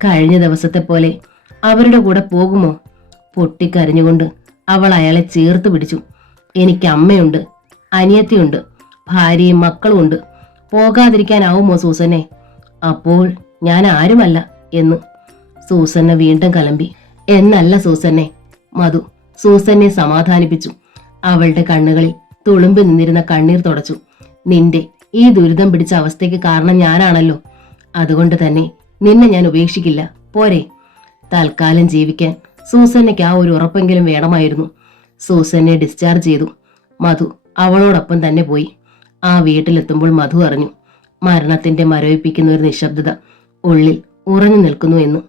കഴിഞ്ഞ ദിവസത്തെ പോലെ അവരുടെ കൂടെ പോകുമോ? പൊട്ടിക്കരഞ്ഞുകൊണ്ട് അവൾ അയാളെ ചേർത്ത് പിടിച്ചു. എനിക്ക് അമ്മയുണ്ട്, അനിയത്തിയുണ്ട്, ഭാര്യയും മക്കളും ഉണ്ട്. പോകാതിരിക്കാനാവുമോ സൂസന്നെ? അപ്പോൾ ഞാൻ ആരുമല്ല എന്ന് സൂസന്ന വീണ്ടും കലമ്പി. എന്നല്ല സൂസന്നെ. മധു സൂസന്നെ സമാധാനിപ്പിച്ചു. അവളുടെ കണ്ണുകളിൽ തുളുമ്പി നിന്നിരുന്ന കണ്ണീർ തുടച്ചു. നിന്റെ ഈ ദുരിതം പിടിച്ച അവസ്ഥയ്ക്ക് കാരണം ഞാനാണല്ലോ. അതുകൊണ്ട് തന്നെ നിന്നെ ഞാൻ ഉപേക്ഷിക്കില്ല. പോരെ? തൽക്കാലം ജീവിക്കാൻ സൂസന്നയ്ക്ക് ആ ഒരു ഉറപ്പെങ്കിലും വേണമായിരുന്നു. സൂസന്നെ ഡിസ്ചാർജ് ചെയ്തു. മധു അവളോടൊപ്പം തന്നെ പോയി. ആ വീട്ടിലെത്തുമ്പോൾ മധു അറിഞ്ഞു മരണത്തിന്റെ മരവിപ്പിക്കുന്ന ഒരു നിശബ്ദത ഉള്ളിൽ ഉറഞ്ഞു നിൽക്കുന്നു എന്ന്.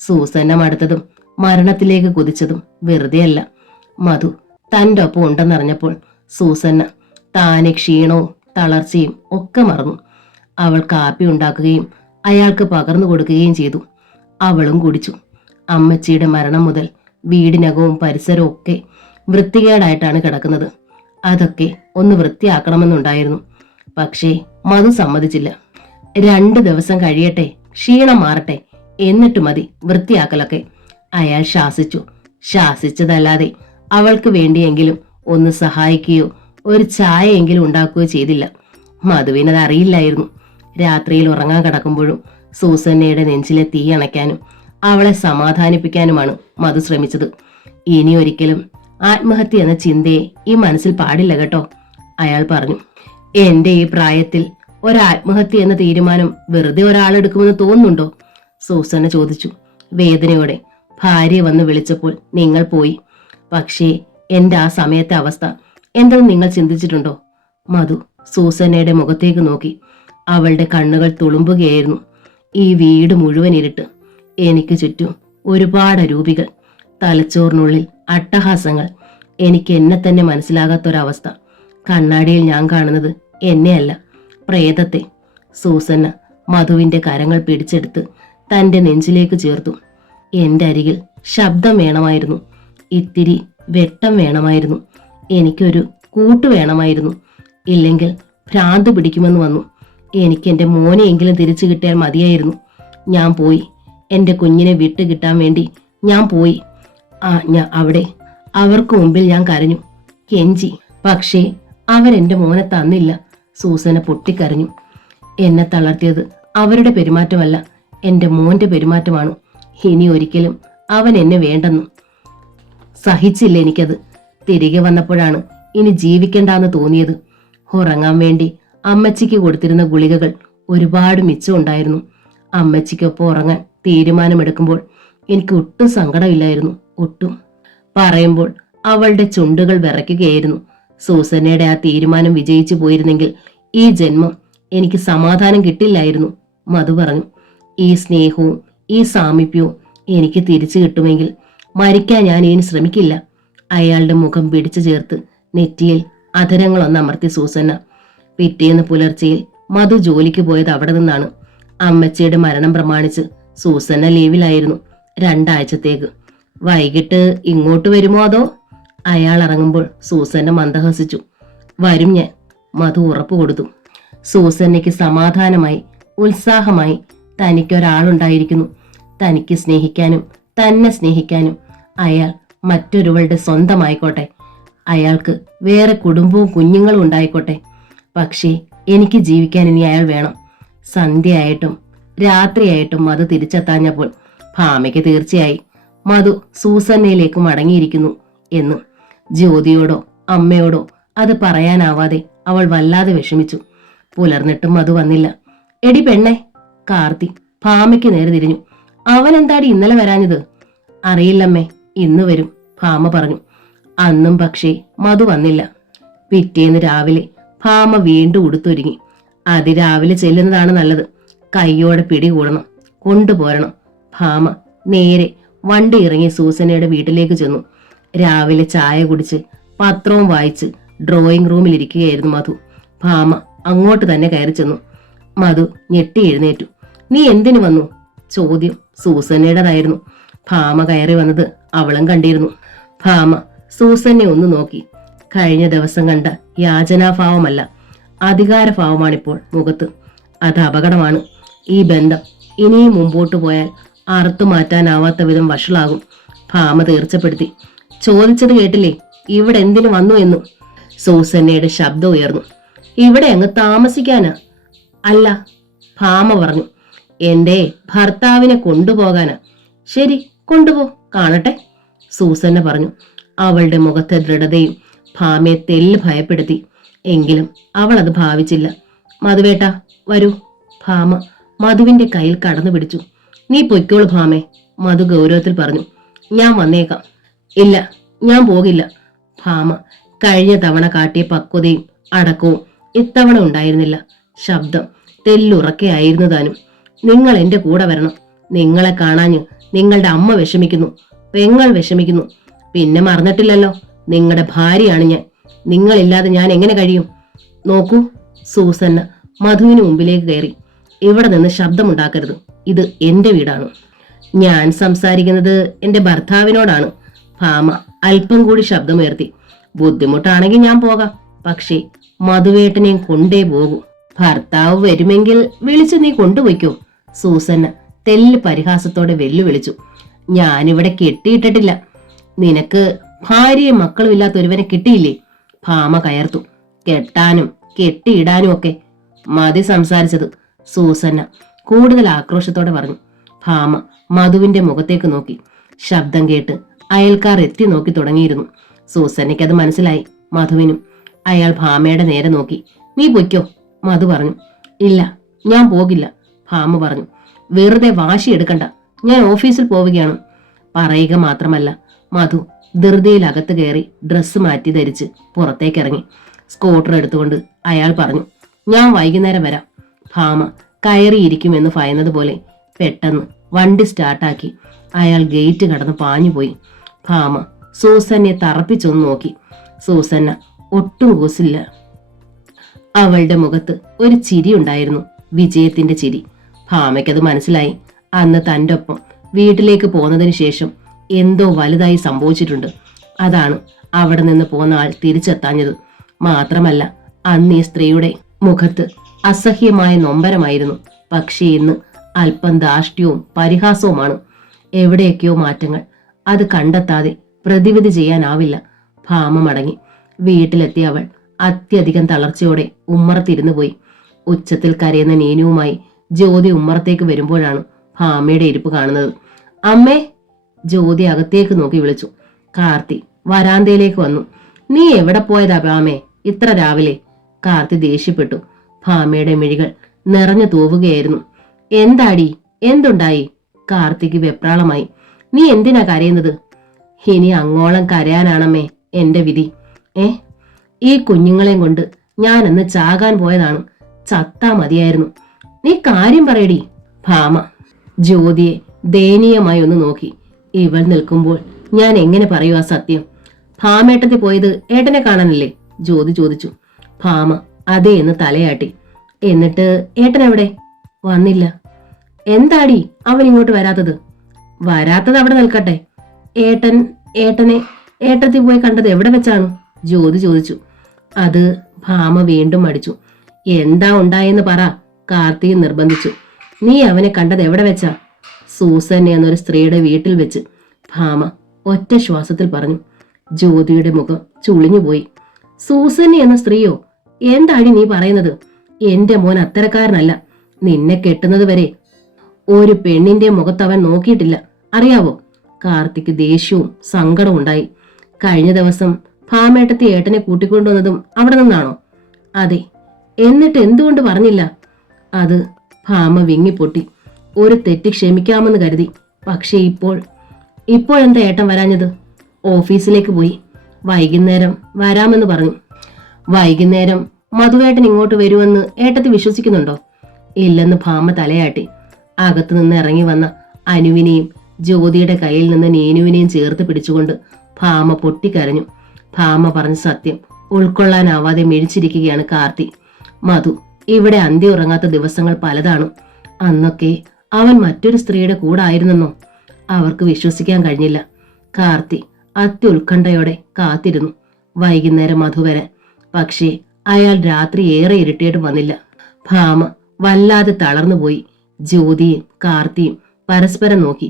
സൂസന്ന മടുത്തതും മരണത്തിലേക്ക് കുതിച്ചതും വെറുതെയല്ല. മധു തന്റെ ഒപ്പം ഉണ്ടെന്നറിഞ്ഞപ്പോൾ സൂസന്ന താനെ ക്ഷീണവും തളർച്ചയും ഒക്കെ മറന്നു. അവൾ കാപ്പി ഉണ്ടാക്കുകയും അയാൾക്ക് പകർന്നു കൊടുക്കുകയും ചെയ്തു. അവളും കുടിച്ചു. അമ്മച്ചിയുടെ മരണം മുതൽ വീടിനകവും പരിസരവും ഒക്കെ വൃത്തികേടായിട്ടാണ് കിടക്കുന്നത്. അതൊക്കെ ഒന്ന് വൃത്തിയാക്കണമെന്നുണ്ടായിരുന്നു. പക്ഷേ മധു സമ്മതിച്ചില്ല. 2 ദിവസം കഴിയട്ടെ, ക്ഷീണം മാറട്ടെ, എന്നിട്ട് മതി വൃത്തിയാക്കലൊക്കെ. അയാൾ ശാസിച്ചതല്ലാതെ അവൾക്ക് വേണ്ടിയെങ്കിലും ഒന്ന് സഹായിക്കുകയോ ഒരു ചായയെങ്കിലും ഉണ്ടാക്കുകയോ ചെയ്തില്ല. മധുവിനത് അറിയില്ലായിരുന്നു. രാത്രിയിൽ ഉറങ്ങാൻ കിടക്കുമ്പോഴും സൂസന്നയുടെ നെഞ്ചിലെ തീ അണയ്ക്കാനും അവളെ സമാധാനിപ്പിക്കാനുമാണ് മധു ശ്രമിച്ചത്. ഇനി ഒരിക്കലും ആത്മഹത്യ എന്ന ചിന്തയെ ഈ മനസ്സിൽ പാടില്ല കേട്ടോ, അയാൾ പറഞ്ഞു. എന്റെ ഈ പ്രായത്തിൽ ഒരാത്മഹത്യ എന്ന തീരുമാനം വെറുതെ ഒരാളെടുക്കുമെന്ന് തോന്നുന്നുണ്ടോ? സൂസന്ന ചോദിച്ചു വേദനയോടെ. ഭാര്യ വന്ന് വിളിച്ചപ്പോൾ നിങ്ങൾ പോയി. പക്ഷേ എന്റെ ആ സമയത്തെ അവസ്ഥ എന്തെന്ന് നിങ്ങൾ ചിന്തിച്ചിട്ടുണ്ടോ? മധു സൂസന്നയുടെ മുഖത്തേക്ക് നോക്കി. അവളുടെ കണ്ണുകൾ തുളുമ്പുകയായിരുന്നു. ഈ വീട് മുഴുവൻ ഇരുട്ട്. എനിക്ക് ചുറ്റും ഒരുപാട് അരൂപികൾ. തലച്ചോറിനുള്ളിൽ അട്ടഹാസങ്ങൾ. എനിക്ക് എന്നെ തന്നെ മനസ്സിലാകാത്തൊരവസ്ഥ. കണ്ണാടിയിൽ ഞാൻ കാണുന്നത് എന്നെയല്ല, പ്രേതത്തെ. സൂസന്ന മധുവിന്റെ കരങ്ങൾ പിടിച്ചെടുത്ത് തന്റെ നെഞ്ചിലേക്ക് ചേർത്തു. എന്റെ അരികിൽ ശബ്ദം വേണമായിരുന്നു. ഇത്തിരി വെട്ടം വേണമായിരുന്നു. എനിക്കൊരു കൂട്ട് വേണമായിരുന്നു. ഇല്ലെങ്കിൽ ഭ്രാന്ത് പിടിക്കുമെന്ന് വന്നു. എനിക്ക് എന്റെ മോനെയെങ്കിലും തിരിച്ചു കിട്ടിയാൽ മതിയായിരുന്നു. ഞാൻ പോയി. എന്റെ കുഞ്ഞിനെ വിട്ടുകിട്ടാൻ വേണ്ടി ഞാൻ പോയി. അവിടെ അവർക്ക് മുമ്പിൽ ഞാൻ കരഞ്ഞു, കെഞ്ചി. പക്ഷേ അവരെന്റെ മോനെ തന്നില്ല. സൂസന പൊട്ടിക്കരഞ്ഞു. എന്നെ തളർത്തിയത് അവരുടെ പെരുമാറ്റമല്ല, എന്റെ മോന്റെ പെരുമാറ്റമാണ്. ഇനി ഒരിക്കലും അവൻ എന്നെ വേണ്ടെന്നു. സഹിച്ചില്ല എനിക്കത്. തിരികെ വന്നപ്പോഴാണ് ഇനി ജീവിക്കണ്ടെന്ന് തോന്നിയത്. ഉറങ്ങാൻ വേണ്ടി അമ്മച്ചിക്ക് കൊടുത്തിരുന്ന ഗുളികകൾ ഒരുപാട് മിച്ചമുണ്ടായിരുന്നു. അമ്മച്ചിക്കൊപ്പം ഉറങ്ങാൻ തീരുമാനമെടുക്കുമ്പോൾ എനിക്ക് ഒട്ടും സങ്കടമില്ലായിരുന്നു, ഒട്ടും. പറയുമ്പോൾ അവളുടെ ചുണ്ടുകൾ വിറയ്ക്കുകയായിരുന്നു. സൂസന്നയുടെ ആ തീരുമാനം വിജയിച്ചു പോയിരുന്നെങ്കിൽ ഈ ജന്മം എനിക്ക് സമാധാനം കിട്ടില്ലായിരുന്നു, മധു പറഞ്ഞു. ഈ സ്നേഹവും ഈ സാമീപ്യവും എനിക്ക് തിരിച്ചു കിട്ടുമെങ്കിൽ മരിക്കാൻ ഞാൻ ഇനി ശ്രമിക്കില്ല. അയാളുടെ മുഖം പിടിച്ചു ചേർത്ത് നെറ്റിയിൽ അധരങ്ങളൊന്ന് അമർത്തി സൂസന്ന. പിറ്റേന്ന് പുലർച്ചയിൽ മധു ജോലിക്ക് പോയത് അവിടെ നിന്നാണ്. അമ്മച്ചിയുടെ മരണം പ്രമാണിച്ച് സൂസന്ന ലീവിലായിരുന്നു 2 ആഴ്ചത്തേക്ക്. വൈകിട്ട് ഇങ്ങോട്ട് വരുമോ അതോ? അയാൾ ഇറങ്ങുമ്പോൾ സൂസന്ന മന്ദഹസിച്ചു. വരും ഞാൻ, മധു ഉറപ്പു കൊടുത്തു. സൂസന്നയ്ക്ക് സമാധാനമായി, ഉത്സാഹമായി. തനിക്കൊരാളുണ്ടായിരിക്കുന്നു. തനിക്ക് സ്നേഹിക്കാനും തന്നെ സ്നേഹിക്കാനും. അയാൾ മറ്റൊരുവളുടെ സ്വന്തമായിക്കോട്ടെ. അയാൾക്ക് വേറെ കുടുംബവും കുഞ്ഞുങ്ങളും ഉണ്ടായിക്കോട്ടെ. പക്ഷേ എനിക്ക് ജീവിക്കാൻ ഇനി അയാൾ വേണം. സന്ധ്യയായിട്ടും രാത്രിയായിട്ടും മധു തിരിച്ചെത്താഞ്ഞപ്പോൾ ഭാമയ്ക്ക് തീർച്ചയായി മധു സൂസന്നയിലേക്ക് മടങ്ങിയിരിക്കുന്നു എന്ന്. ജ്യോതിയോടോ അമ്മയോടോ അത് പറയാനാവാതെ അവൾ വല്ലാതെ വിഷമിച്ചു. പുലർന്നിട്ടും മധു വന്നില്ല. എടി പെണ്ണെ, കാർത്തി ഭാമയ്ക്ക് നേരെ തിരിഞ്ഞു. അവൻ എന്താടി ഇന്നലെ വരാഞ്ഞത്? അറിയില്ലമ്മേ, ഇന്ന് വരും, ഭാമ പറഞ്ഞു. അന്നും പക്ഷേ മധു വന്നില്ല. പിറ്റേന്ന് രാവിലെ ഭാമ വീണ്ടും ഉടുത്തൊരുങ്ങി. അതിരാവിലെ ചെല്ലുന്നതാണ് നല്ലത്. കയ്യോടെ പിടികൂടണം, കൊണ്ടുപോരണം. ഭാമ നേരെ വണ്ടി ഇറങ്ങി സൂസനയുടെ വീട്ടിലേക്ക് ചെന്നു. രാവിലെ ചായ കുടിച്ച് പത്രവും വായിച്ച് ഡ്രോയിങ് റൂമിൽ ഇരിക്കുകയായിരുന്നു മധു. ഭാമ അങ്ങോട്ട് തന്നെ കയറി ചെന്നു. മധു ഞെട്ടി എഴുന്നേറ്റു. നീ എന്തിനു വന്നു? ചോദ്യം സൂസനയുടേതായിരുന്നു. ഭാമ കയറി വന്നത് അവളും കണ്ടിരുന്നു. ഭാമ സൂസനെ ഒന്ന് നോക്കി. കഴിഞ്ഞ ദിവസം കണ്ട യാചനാഭാവമല്ല, അധികാരഭാവമാണിപ്പോൾ മുഖത്ത്. അത് അപകടമാണ്. ഈ ബന്ധം ഇനിയും മുമ്പോട്ട് പോയാൽ അറുത്തു മാറ്റാനാവാത്ത വിധം വഷളാകും, ഭാമ തീർച്ചപ്പെടുത്തി. ചോദിച്ചത് കേട്ടില്ലേ, ഇവിടെ എന്തിനു വന്നു എന്നു? സൂസന്നയുടെ ശബ്ദം ഉയർന്നു. ഇവിടെ അങ്ങ് താമസിക്കാനാ? അല്ല, ഭാമ പറഞ്ഞു. എന്റെ ഭർത്താവിനെ കൊണ്ടുപോകാനാ. ശരി, കൊണ്ടുപോ, കാണട്ടെ, സൂസന്ന പറഞ്ഞു. അവളുടെ മുഖത്തെ ദൃഢതയും ഭാമയെ തെല്ല് ഭയപ്പെടുത്തി. എങ്കിലും അവൾ അത് ഭാവിച്ചില്ല. മധുവേട്ട വരൂ. ഭാമ മധുവിന്റെ കയ്യിൽ കടന്നു പിടിച്ചു. നീ പൊയ്ക്കോളൂ ഭാമേ, മധു ഗൗരവത്തിൽ പറഞ്ഞു. ഞാൻ വന്നേക്കാം. ഇല്ല, ഞാൻ പോകില്ല. ഭാമ കഴിഞ്ഞ തവണ കാട്ടിയ പക്വതയും അടക്കവും ഇത്തവണ ഉണ്ടായിരുന്നില്ല. ശബ്ദം തെല്ലുറക്കെയായിരുന്നു താനും. നിങ്ങൾ എന്റെ കൂടെ വരണം. നിങ്ങളെ കാണാഞ്ഞ് നിങ്ങളുടെ അമ്മ വിഷമിക്കുന്നു, പെങ്ങൾ വിഷമിക്കുന്നു. പിന്നെ മറന്നിട്ടില്ലല്ലോ, നിങ്ങളുടെ ഭാര്യയാണ് ഞാൻ. നിങ്ങളില്ലാതെ ഞാൻ എങ്ങനെ കഴിയും? നോക്കൂ. സൂസന്ന മധുവിന് മുമ്പിലേക്ക് കയറി. ഇവിടെ നിന്ന് ശബ്ദമുണ്ടാക്കരുത്. ഇത് എന്റെ വീടാണ്. ഞാൻ സംസാരിക്കുന്നത് എന്റെ ഭർത്താവിനോടാണ്. ഭാമ അല്പം കൂടി ശബ്ദമുയർത്തി. ബുദ്ധിമുട്ടാണെങ്കിൽ ഞാൻ പോകാം, പക്ഷേ മധുവേട്ടനെയും കൊണ്ടേ പോകൂ. ഭർത്താവ് വരുമെങ്കിൽ വിളിച്ചു നീ കൊണ്ടുപോയിക്കോ. സൂസന്ന തെല്ല് പരിഹാസത്തോടെ വെല്ലുവിളിച്ചു. ഞാനിവിടെ കെട്ടിയിട്ടിട്ടില്ല. നിനക്ക് ഭാര്യയും മക്കളും ഇല്ലാത്ത ഒരുവനെ കിട്ടിയില്ലേ? ഭാമ കയർത്തു. കെട്ടാനും കെട്ടിയിടാനും ഒക്കെ മതി സംസാരിച്ചത്. സൂസന്ന കൂടുതൽ ആക്രോശത്തോടെ പറഞ്ഞു. ഭാമ മധുവിന്റെ മുഖത്തേക്ക് നോക്കി. ശബ്ദം കേട്ട് അയൽക്കാർ എത്തി നോക്കി തുടങ്ങിയിരുന്നു. സൂസന്നയ്ക്ക് അത് മനസ്സിലായി. മധുവിനും. അയാൾ ഭാമയുടെ നേരെ നോക്കി. നീ പൊയ്ക്കോ, മധു പറഞ്ഞു. ഇല്ല, ഞാൻ പോകില്ല, ഭാമ പറഞ്ഞു. വെറുതെ വാശി എടുക്കണ്ട, ഞാൻ ഓഫീസിൽ പോവുകയാണ്. പറയുക മാത്രമല്ല, മധു ധൃതിയിൽ അകത്ത് കയറി ഡ്രസ്സ് മാറ്റി ധരിച്ച് പുറത്തേക്കിറങ്ങി. സ്കൂട്ടർ എടുത്തുകൊണ്ട് അയാൾ പറഞ്ഞു. ഞാൻ വൈകുന്നേരം വരാം. ഭാമ കയറിയിരിക്കുമെന്ന് ഭയന്നതുപോലെ പെട്ടെന്ന് വണ്ടി സ്റ്റാർട്ടാക്കി അയാൾ ഗേറ്റ് കടന്ന് പാഞ്ഞുപോയി. ഭാമ സൂസന്നെ തറപ്പിച്ചൊന്ന് നോക്കി. സൂസന്ന ഒട്ടും കൂസില്ല. അവളുടെ മുഖത്ത് ഒരു ചിരി ഉണ്ടായിരുന്നു, വിജയത്തിന്റെ ചിരി. ഭാമയ്ക്കത് മനസ്സിലായി. അന്ന് തന്റെ ഒപ്പം വീട്ടിലേക്ക് പോന്നതിന് ശേഷം എന്തോ വലുതായി സംഭവിച്ചിട്ടുണ്ട്. അതാണ് അവിടെ നിന്ന് പോന്ന ആൾ തിരിച്ചെത്താഞ്ഞത്. മാത്രമല്ല, അന്ന് ഈ സ്ത്രീയുടെ മുഖത്ത് അസഹ്യമായ നൊമ്പരമായിരുന്നു. പക്ഷേ ഇന്ന് അല്പം ധാർഷ്ട്യവും പരിഹാസവുമാണ്. എവിടെയൊക്കെയോ മാറ്റങ്ങൾ. അത് കണ്ടെത്താതെ പ്രതിവിധി ചെയ്യാനാവില്ല. ഭാമ മടങ്ങി. വീട്ടിലെത്തിയ അവൾ അത്യധികം തളർച്ചയോടെ ഉമ്മറത്തിരുന്നു പോയി. ഉച്ചത്തിൽ കരയുന്ന നീനുവുമായി ജ്യോതി ഉമ്മറത്തേക്ക് വരുമ്പോഴാണ് ഭാമയുടെ ഇരിപ്പ് കാണുന്നത്. അമ്മേ! ജ്യോതി അകത്തേക്ക് നോക്കി വിളിച്ചു. കാർത്തി വരാന്തയിലേക്ക് വന്നു. നീ എവിടെ പോയതാ ഭാമേ, ഇത്ര രാവിലെ? കാർത്തി ദേഷ്യപ്പെട്ടു. ഭാമയുടെ മിഴികൾ നിറഞ്ഞു തൂവുകയായിരുന്നു. എന്താടി, എന്തുണ്ടായി? കാർത്തിക്ക് വെപ്രാളമായി. നീ എന്തിനാ കരയുന്നത്? ഇനി അങ്ങോളം കരയാനാണമ്മേ എന്റെ വിധി. ഈ കുഞ്ഞുങ്ങളെയും കൊണ്ട് ഞാൻ അന്ന് ചാകാൻ പോയതാണ്. ചത്താ മതിയായിരുന്നു. നീ കാര്യം പറയടി. ഭാമ ജ്യോതിയെ ദയനീയമായി ഒന്ന് നോക്കി. ഇവൾ നിൽക്കുമ്പോൾ ഞാൻ എങ്ങനെ പറയൂ ആ സത്യം? ഭാമേട്ടത്തിൽ പോയത് ഏട്ടനെ കാണാനല്ലേ? ജ്യോതി ചോദിച്ചു. ഭാമ അതേ എന്ന് തലയാട്ടി. എന്നിട്ട് ഏട്ടൻ എവിടെ? വന്നില്ല. എന്താടി അവൻ ഇങ്ങോട്ട് വരാത്തത്? വരാത്തത് അവിടെ നിൽക്കട്ടെ. ഏട്ടനെ ഏട്ടത്തിൽ പോയി കണ്ടത് എവിടെ വെച്ചാണ്? ജ്യോതി ചോദിച്ചു. അത് ഭാമ വീണ്ടും മടിച്ചു. എന്താ ഉണ്ടായെന്ന് പറ, കാർത്തിക് നിർബന്ധിച്ചു. നീ അവനെ കണ്ടത് എവിടെ വെച്ചാ? സൂസൻ എന്നൊരു സ്ത്രീയുടെ വീട്ടിൽ വെച്ച്, ഭാമ ഒറ്റ ശ്വാസത്തിൽ പറഞ്ഞു. ജ്യോതിയുടെ മുഖം ചുളിഞ്ഞുപോയി. സൂസൻ എന്ന സ്ത്രീയോ? എന്താടി നീ പറയുന്നത്? എന്റെ മോൻ അത്തരക്കാരനല്ല. നിന്നെ കെട്ടുന്നത് വരെ ഒരു പെണ്ണിന്റെ മുഖത്ത് അവൻ നോക്കിയിട്ടില്ല, അറിയാവോ? കാർത്തിക്ക് ദേഷ്യവും സങ്കടവും ഉണ്ടായി. കഴിഞ്ഞ ദിവസം ഭാമേട്ടത്തി ഏട്ടനെ കൂട്ടിക്കൊണ്ടുവന്നതും അവിടെ നിന്നാണോ? അതെ. എന്നിട്ട് എന്തുകൊണ്ട് പറഞ്ഞില്ല? അത് ഭാമ വിങ്ങിപ്പൊട്ടി. ഒരു തെറ്റ് ക്ഷമിക്കാമെന്ന് കരുതി. പക്ഷെ ഇപ്പോഴെന്താ ഏട്ടൻ വരാഞ്ഞത്? ഓഫീസിലേക്ക് പോയി. വൈകുന്നേരം വരാമെന്ന് പറഞ്ഞു. വൈകുന്നേരം മധുവേട്ടൻ ഇങ്ങോട്ട് വരുമെന്ന് ഏട്ടത്തി വിശ്വസിക്കുന്നുണ്ടോ? ഇല്ലെന്ന് ഭാമ തലയാട്ടി. അകത്തുനിന്ന് ഇറങ്ങി വന്ന അനുവിനെയും ജ്യോതിയുടെ കയ്യിൽ നിന്ന് നീനുവിനെയും ചേർത്ത് പിടിച്ചുകൊണ്ട് ഭാമ പൊട്ടിക്കരഞ്ഞു. ഭാമ പറഞ്ഞ സത്യം ഉൾക്കൊള്ളാനാവാതെ മിഴിച്ചിരിക്കുകയാണ് കാർത്തി. മധു ഇവിടെ അന്തി ഉറങ്ങാത്ത ദിവസങ്ങൾ പലതാണ്. അന്നൊക്കെ അവൻ മറ്റൊരു സ്ത്രീയുടെ കൂടെ ആയിരുന്നെന്നോ? അവർക്ക് വിശ്വസിക്കാൻ കഴിഞ്ഞില്ല. കാർത്തി അത്യുത്കണ്ഠയോടെ കാത്തിരുന്നു വൈകുന്നേരം മധു വരാൻ. പക്ഷേ അയാൾ രാത്രി ഏറെ ഇരുട്ടിയിട്ട് വന്നില്ല. ഭാമ വല്ലാതെ തളർന്നുപോയി. ജ്യോതിയും കാർത്തിയും പരസ്പരം നോക്കി.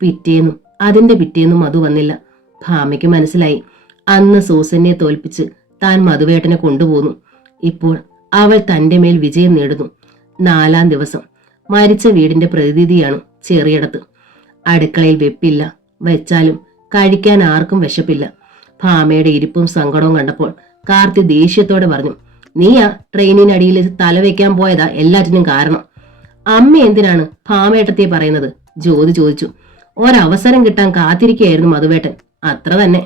പിറ്റേന്നും അതിന്റെ പിറ്റേന്നും മധു വന്നില്ല. ഭാമയ്ക്ക് മനസ്സിലായി, അന്ന് സൂസന്നെ തോൽപ്പിച്ച് താൻ മധുവേട്ടനെ കൊണ്ടുപോന്നു. ഇപ്പോൾ അവൾ തന്റെ മേൽ വിജയം നേടുന്നു. 4-ാം ദിവസം മരിച്ച വീടിന്റെ പ്രതിനിധിയാണ് ചെറിയടത്ത്. അടുക്കളയിൽ വെപ്പില്ല, വെച്ചാലും കഴിക്കാൻ ആർക്കും വിശപ്പില്ല. ഭാമയുടെ ഇരിപ്പും സങ്കടവും കണ്ടപ്പോൾ കാർത്തി ദേഷ്യത്തോടെ പറഞ്ഞു. നീയാ ട്രെയിനിനടിയിൽ തല വെക്കാൻ പോയതാ എല്ലാറ്റിനും കാരണം. അമ്മ എന്തിനാണ് ഭാമേട്ടത്തെ പറയുന്നത്? ജ്യോതി ചോദിച്ചു. ഒരവസരം കിട്ടാൻ കാത്തിരിക്കുകയായിരുന്നു മധുവേട്ടൻ, അത്ര തന്നെ.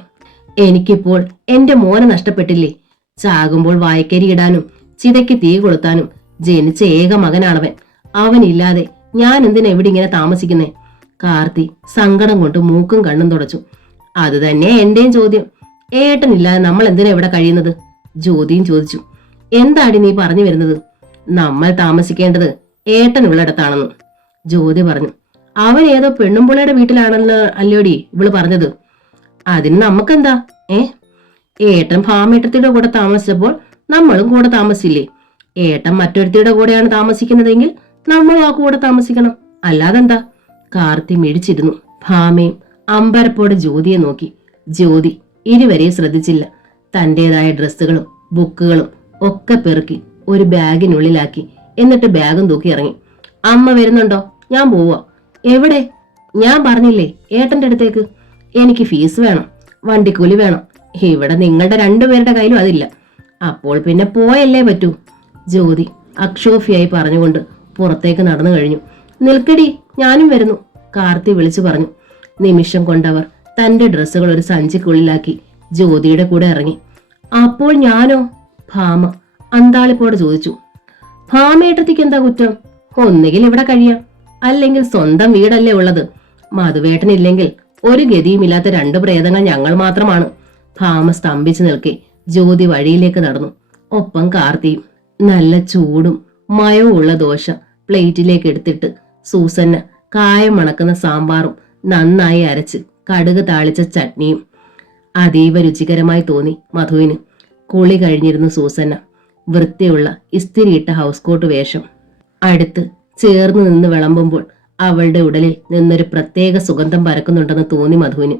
എനിക്കിപ്പോൾ എന്റെ മോനെ നഷ്ടപ്പെട്ടില്ലേ. ചാകുമ്പോൾ വായ്ക്കരി ഇടാനും ചിതയ്ക്ക് തീ കൊളുത്താനും ജനിച്ച ഏക മകനാണവൻ. അവനില്ലാതെ ഞാൻ എന്തിനാ ഇവിടെ ഇങ്ങനെ താമസിക്കുന്നേ? കാർത്തി സങ്കടം കൊണ്ട് മൂക്കും കണ്ണും തുടച്ചു. അത് തന്നെ എന്റെയും ചോദ്യം. ഏട്ടനില്ലാതെ നമ്മൾ എന്തിനാ ഇവിടെ കഴിയുന്നത്? ജ്യോതിയും ചോദിച്ചു. എന്താടി നീ പറഞ്ഞു വരുന്നത്? നമ്മൾ താമസിക്കേണ്ടത് ഏട്ടനുള്ളിടത്താണെന്ന് ജ്യോതി പറഞ്ഞു. അവൻ ഏതോ പെണ്ണുമ്പുള്ളയുടെ വീട്ടിലാണല്ലോ അല്ലോടി ഇവള് പറഞ്ഞത്. അതിന് നമുക്കെന്താ? ഏട്ടൻ ഭാമേട്ടത്തിയുടെ കൂടെ താമസിച്ചപ്പോൾ നമ്മളും കൂടെ താമസിച്ചില്ലേ? ഏട്ടൻ മറ്റൊരുത്തിയുടെ കൂടെയാണ് താമസിക്കുന്നതെങ്കിൽ നമ്മളും ആ കൂടെ താമസിക്കണം, അല്ലാതെന്താ? കാർത്തി മിഴിച്ചിരുന്നു. ഭാമയും അമ്പരപ്പോടെ ജ്യോതിയെ നോക്കി. ജ്യോതി ഇരുവരെയും ശ്രദ്ധിച്ചില്ല. തന്റേതായ ഡ്രസ്സുകളും ബുക്കുകളും ഒക്കെ പെറുക്കി ഒരു ബാഗിനുള്ളിലാക്കി. എന്നിട്ട് ബാഗും തൂക്കി ഇറങ്ങി. അമ്മ വരുന്നുണ്ടോ? ഞാൻ പോവാ. എവിടെ? ഞാൻ പറഞ്ഞില്ലേ ഏട്ടന്റെ അടുത്തേക്ക്. എനിക്ക് ഫീസ് വേണം, വണ്ടിക്കൂലി വേണം. ഇവിടെ നിങ്ങളുടെ രണ്ടുപേരുടെ കയ്യിലും അതില്ല. അപ്പോൾ പിന്നെ പോയല്ലേ പറ്റൂ. ജ്യോതി അക്ഷോഫിയായി പറഞ്ഞുകൊണ്ട് പുറത്തേക്ക് നടന്നു കഴിഞ്ഞു. നിൽക്കടി, ഞാനും വരുന്നു, കാർത്തി വിളിച്ചു പറഞ്ഞു. നിമിഷം കൊണ്ടവർ തന്റെ ഡ്രസ്സുകൾ ഒരു സഞ്ചിക്കുള്ളിലാക്കി ജ്യോതിയുടെ കൂടെ ഇറങ്ങി. അപ്പോൾ ഞാനോ? ഭാമ അന്താളിപ്പോടെ ചോദിച്ചു. ഭാമേട്ടത്തിക്ക് എന്താ കുറ്റം? ഒന്നുകിൽ ഇവിടെ കഴിയാം, അല്ലെങ്കിൽ സ്വന്തം വീടല്ലേ ഉള്ളത്. മധുവേട്ടനില്ലെങ്കിൽ ഒരു ഗതിയുമില്ലാത്ത രണ്ടു പ്രേതങ്ങൾ ഞങ്ങൾ മാത്രമാണ്. ഭാമ സ്തംഭിച്ചു നിൽക്കെ ജ്യോതി വഴിയിലേക്ക് നടന്നു. ഒപ്പം കാർത്തിയും. നല്ല ചൂടും മയവും ഉള്ള ദോശ പ്ലേറ്റിലേക്ക് എടുത്തിട്ട് സൂസന്ന കായം മണക്കുന്ന സാമ്പാറും നന്നായി അരച്ച് കടുക് താളിച്ച ചട്നിയും. അതീവ രുചികരമായി തോന്നി മധുവിന്. കുളി കഴിഞ്ഞിരുന്നു സൂസന്ന. വൃത്തിയുള്ള ഇസ്തിരിയിട്ട ഹൗസ് കോട്ട് വേഷം. അടുത്ത് ചേർന്ന് നിന്ന് വിളമ്പുമ്പോൾ അവളുടെ ഉടലിൽ നിന്നൊരു പ്രത്യേക സുഗന്ധം പരക്കുന്നുണ്ടെന്ന് തോന്നി മധുവിന്.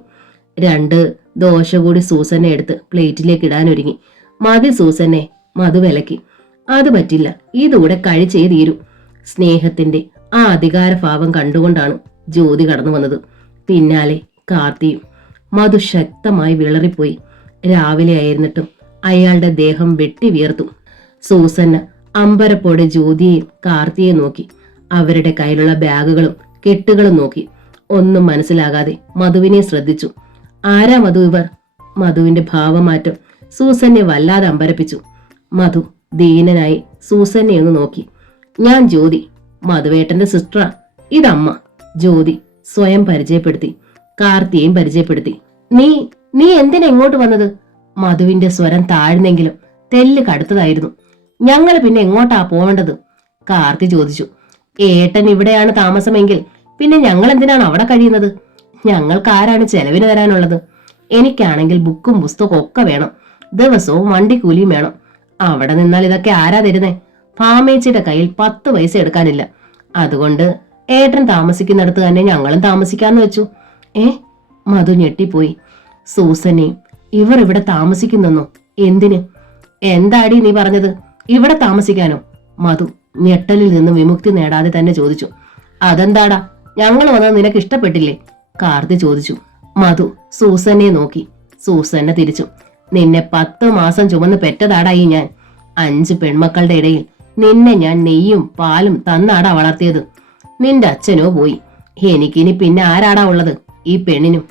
2 ദോശ കൂടി സൂസന്നെ എടുത്ത് പ്ലേറ്റിലേക്ക് ഇടാനൊരുങ്ങി. മതി സൂസന്നെ, മധു വിലക്കി. അത് പറ്റില്ല, ഇതൂടെ കഴിച്ചേ തീരൂ. സ്നേഹത്തിന്റെ ആ അധികാരഭാവം കണ്ടുകൊണ്ടാണ് ജ്യോതി കടന്നു വന്നത്. പിന്നാലെ കാർത്തിയും. മധു ശക്തമായി വിളറിപ്പോയി. രാവിലെ ആയിരുന്നിട്ടും അയാളുടെ ദേഹം വെട്ടി വിയർത്തു. സൂസന്ന അമ്പരപ്പോടെ ജ്യോതിയെയും കാർത്തിയെ നോക്കി. അവരുടെ കയ്യിലുള്ള ബാഗുകളും കെട്ടുകളും നോക്കി. ഒന്നും മനസ്സിലാകാതെ മധുവിനെ ശ്രദ്ധിച്ചു. ആരാ മധു ഇവർ? മധുവിന്റെ ഭാവമാറ്റം സൂസന്നെ വല്ലാതെ അമ്പരപ്പിച്ചു. മധു ദീനനായി സൂസന്നെ ഒന്ന് നോക്കി. ഞാൻ ജ്യോതി, മധുവേട്ടന്റെ സിസ്റ്ററാ. ഇതമ്മ. ജ്യോതി സ്വയം പരിചയപ്പെടുത്തി. കാർത്തിയെയും പരിചയപ്പെടുത്തി. നീ എന്തിനാ ഇങ്ങോട്ട് വന്നത്? മധുവിന്റെ സ്വരം താഴ്ന്നെങ്കിലും തെല്ല് കടുത്തതായിരുന്നു. ഞങ്ങൾ പിന്നെ എങ്ങോട്ടാ പോവേണ്ടത്? കാർത്തി ചോദിച്ചു. ഏട്ടൻ ഇവിടെയാണ് താമസമെങ്കിൽ പിന്നെ ഞങ്ങൾ എന്തിനാണ് അവിടെ കഴിയുന്നത്? ഞങ്ങൾക്ക് ആരാണ് ചെലവിന് തരാനുള്ളത്? എനിക്കാണെങ്കിൽ ബുക്കും പുസ്തകവും ഒക്കെ വേണം. ദിവസവും വണ്ടിക്കൂലിയും വേണം. അവിടെ നിന്നാൽ ഇതൊക്കെ ആരാ തരുന്നേ? ഭാമേച്ചിയുടെ കയ്യിൽ 10 പൈസ എടുക്കാനില്ല. അതുകൊണ്ട് ഏട്ടൻ താമസിക്കുന്നിടത്ത് തന്നെ ഞങ്ങളും താമസിക്കാന്ന് വെച്ചു. മധു ഞെട്ടിപ്പോയി. സൂസനെയും. ഇവർ ഇവിടെ താമസിക്കുന്നെന്നോ? എന്തിന്? എന്താടി നീ പറഞ്ഞത്? ഇവിടെ താമസിക്കാനോ? മധു ഞെട്ടലിൽ നിന്ന് വിമുക്തി നേടാതെ തന്നെ ചോദിച്ചു. അതെന്താടാ, ഞങ്ങൾ വന്നത് നിനക്ക് ഇഷ്ടപ്പെട്ടില്ലേ? കാർത്തി ചോദിച്ചു. മധു സൂസനെ നോക്കി. സൂസന്നെ തിരിച്ചു. നിന്നെ 10 മാസം ചുമന്ന് പെറ്റതാടായി ഞാൻ. 5 പെൺമക്കളുടെ ഇടയിൽ നിന്നെ ഞാൻ നെയ്യും പാലും തന്നാടാ വളർത്തിയത്. നിന്റെ അച്ഛനോ പോയി. എനിക്കിനി പിന്നെ ആരാടാ ഉള്ളത്? ഈ പെണ്ണിനും.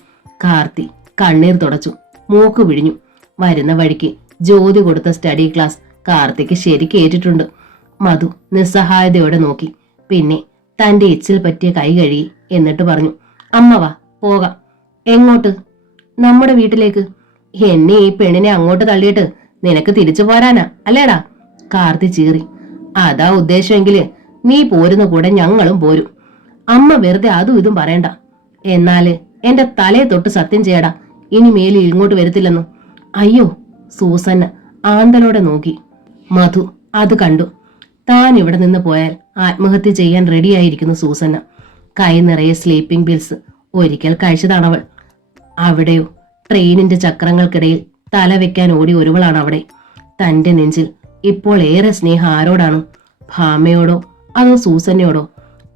കാർത്തി കണ്ണീർ തുടച്ചു. മൂക്ക് വിഴിഞ്ഞു. വരുന്ന വഴിക്ക് ജ്യോതി കൊടുത്ത സ്റ്റഡി ക്ലാസ് കാർത്തിക്ക് ശരിക്ക് ഏറ്റിട്ടുണ്ട്. മധു നിസ്സഹായതയോടെ നോക്കി. പിന്നെ തന്റെ എച്ചിൽ പറ്റിയ കൈ കഴുകി. എന്നിട്ട് പറഞ്ഞു, അമ്മ വാ പോകാം. എങ്ങോട്ട്? നമ്മുടെ വീട്ടിലേക്ക്. എന്നെ ഈ പെണ്ണിനെ അങ്ങോട്ട് തള്ളിയിട്ട് നിനക്ക് തിരിച്ചു പോരാനാ അല്ലേടാ? കാർത്തി ചീറി. അതാ ഉദ്ദേശമെങ്കില് നീ പോരുന്ന കൂടെ ഞങ്ങളും പോരും. അമ്മ വെറുതെ അതും ഇതും പറയണ്ട. എന്നാല് എന്റെ തലയെ തൊട്ട് സത്യം ചെയ്യടാ, ഇനി മേലിൽ ഇങ്ങോട്ട് വരത്തില്ലെന്നു. അയ്യോ. സൂസന്ന ആന്തലോടെ നോക്കി. മധു അത് കണ്ടു. താൻ ഇവിടെ നിന്ന് പോയാൽ ആത്മഹത്യ ചെയ്യാൻ റെഡിയായിരിക്കുന്നു സൂസന്ന. കൈ നിറയെ സ്ലീപ്പിംഗ് പിൽസ് ഒരിക്കൽ കഴിച്ചതാണവൾ. അവിടെയോ ട്രെയിനിന്റെ ചക്രങ്ങൾക്കിടയിൽ തല വെക്കാൻ ഓടി ഒരുവളാണ് അവിടെ. തന്റെ നെഞ്ചിൽ ഇപ്പോൾ ഏറെ സ്നേഹം ആരോടാണ്? ഭാമയോടോ അതോ സൂസന്നയോടോ?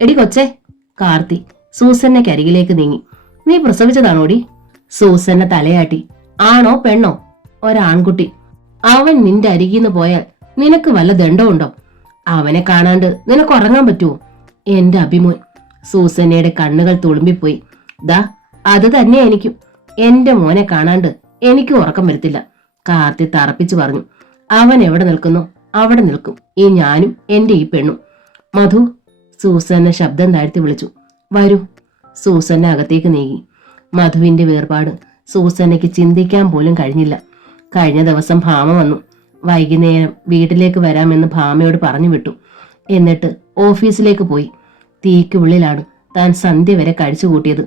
എടി കൊച്ചേ. കാർത്തി സൂസന്നയ്ക്ക് അരികിലേക്ക് നീങ്ങി. നീ പ്രസവിച്ചതാണോടി? സൂസന്ന തലയാട്ടി. ആണോ പെണ്ണോ? ഒരാൺകുട്ടി. അവൻ നിന്റെ അരികിന്ന് പോയാൽ നിനക്ക് വല്ല ദണ്ഡമുണ്ടോ? അവനെ കാണാണ്ട് നിനക്ക് ഉറങ്ങാൻ പറ്റുമോ? എന്റെ അഭിമോൻ. സൂസന്നയുടെ കണ്ണുകൾ തുളുമ്പിപ്പോയി. ദാ അത് തന്നെ എനിക്കും. എന്റെ മോനെ കാണാണ്ട് എനിക്ക് ഉറക്കം വരത്തില്ല. കാർത്തി തറപ്പിച്ചു പറഞ്ഞു. അവൻ എവിടെ നിൽക്കുന്നു അവിടെ നിൽക്കും ഈ ഞാനും എന്റെ ഈ പെണ്ണും. മധു, സൂസന്ന ശബ്ദം താഴ്ത്തി വിളിച്ചു. വരൂ. സൂസന്ന അകത്തേക്ക് നീങ്ങി. മധുവിന്റെ വേർപാട് സൂസന്നയ്ക്ക് ചിന്തിക്കാൻ പോലും കഴിഞ്ഞില്ല. കഴിഞ്ഞ ദിവസം ഭാമ വന്നു. വൈകുന്നേരം വീട്ടിലേക്ക് വരാമെന്ന് ഭാമയോട് പറഞ്ഞു വിട്ടു. എന്നിട്ട് ഓഫീസിലേക്ക് പോയി. തീക്കുള്ളിലാണ് താൻ സന്ധ്യ വരെ കഴിച്ചു കൂട്ടിയത്.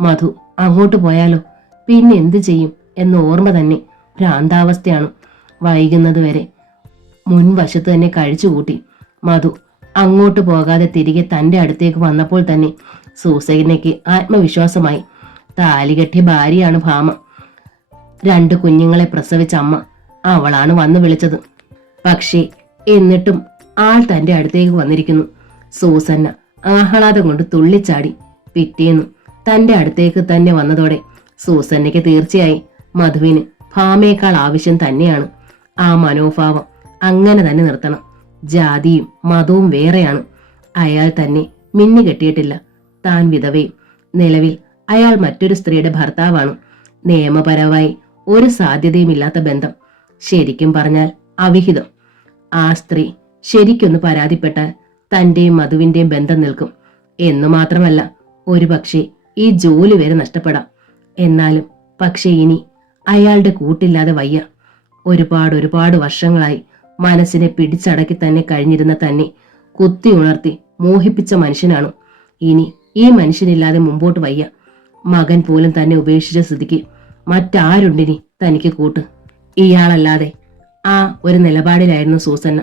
മധു അങ്ങോട്ട് പോയാലോ? പിന്നെ എന്തു ചെയ്യും എന്ന ഓർമ്മ തന്നെ ഭ്രാന്താവസ്ഥയാണ്. വൈകുന്നത് വരെ മുൻവശത്ത് തന്നെ കഴിച്ചുകൂട്ടി. മധു അങ്ങോട്ട് പോകാതെ തിരികെ തന്റെ അടുത്തേക്ക് വന്നപ്പോൾ തന്നെ സൂസന്നയ്ക്ക് ആത്മവിശ്വാസമായി. താലികെട്ടിയ ഭാര്യയാണ് ഭാമ. 2 കുഞ്ഞുങ്ങളെ പ്രസവിച്ച അമ്മ. അവളാണ് വന്നു വിളിച്ചത്. പക്ഷേ എന്നിട്ടും ആൾ തന്റെ അടുത്തേക്ക് വന്നിരിക്കുന്നു. സൂസന്ന ആഹ്ലാദം കൊണ്ട് തുള്ളിച്ചാടി. പിറ്റേന്നു തന്റെ അടുത്തേക്ക് തന്നെ വന്നതോടെ സൂസന്നയ്ക്ക് തീർച്ചയായി മധുവിന് ഭാമയേക്കാൾ ആവശ്യം തന്നെയാണ്. ആ മനോഭാവം അങ്ങനെ തന്നെ നിർത്തണം. ജാതിയും മതവും വേറെയാണ്. അയാൾ തന്നെ മിന്നി കെട്ടിയിട്ടില്ല. താൻ വിധവയും. നിലവിൽ അയാൾ മറ്റൊരു സ്ത്രീയുടെ ഭർത്താവാണ്. നിയമപരമായി ഒരു സാധ്യതയുമില്ലാത്ത ബന്ധം. ശരിക്കും പറഞ്ഞാൽ അവിഹിതം. ആ സ്ത്രീ ശരിക്കൊന്ന് പരാതിപ്പെട്ടാൽ തന്റെയും മധുവിന്റെയും ബന്ധം നിൽക്കും എന്നു മാത്രമല്ല, ഒരുപക്ഷെ ഈ ജോലി വരെ നഷ്ടപ്പെടാം. എന്നാലും പക്ഷെ ഇനി അയാളുടെ കൂട്ടില്ലാതെ വയ്യ. ഒരുപാട് വർഷങ്ങളായി മനസ്സിനെ പിടിച്ചടക്കി തന്നെ കഴിഞ്ഞിരുന്ന തന്നെ കുത്തി ഉണർത്തി മോഹിപ്പിച്ച മനുഷ്യനാണ്. ഇനി ഈ മനുഷ്യനില്ലാതെ മുമ്പോട്ട് വയ്യ. മകൻ പോലും തന്നെ ഉപേക്ഷിച്ച സ്ഥിതിക്ക് മറ്റാരുണ്ടിനി തനിക്ക് കൂട്ട്? ഇയാളല്ലാതെ. ആ ഒരു നിലപാടിലായിരുന്നു സൂസന്ന.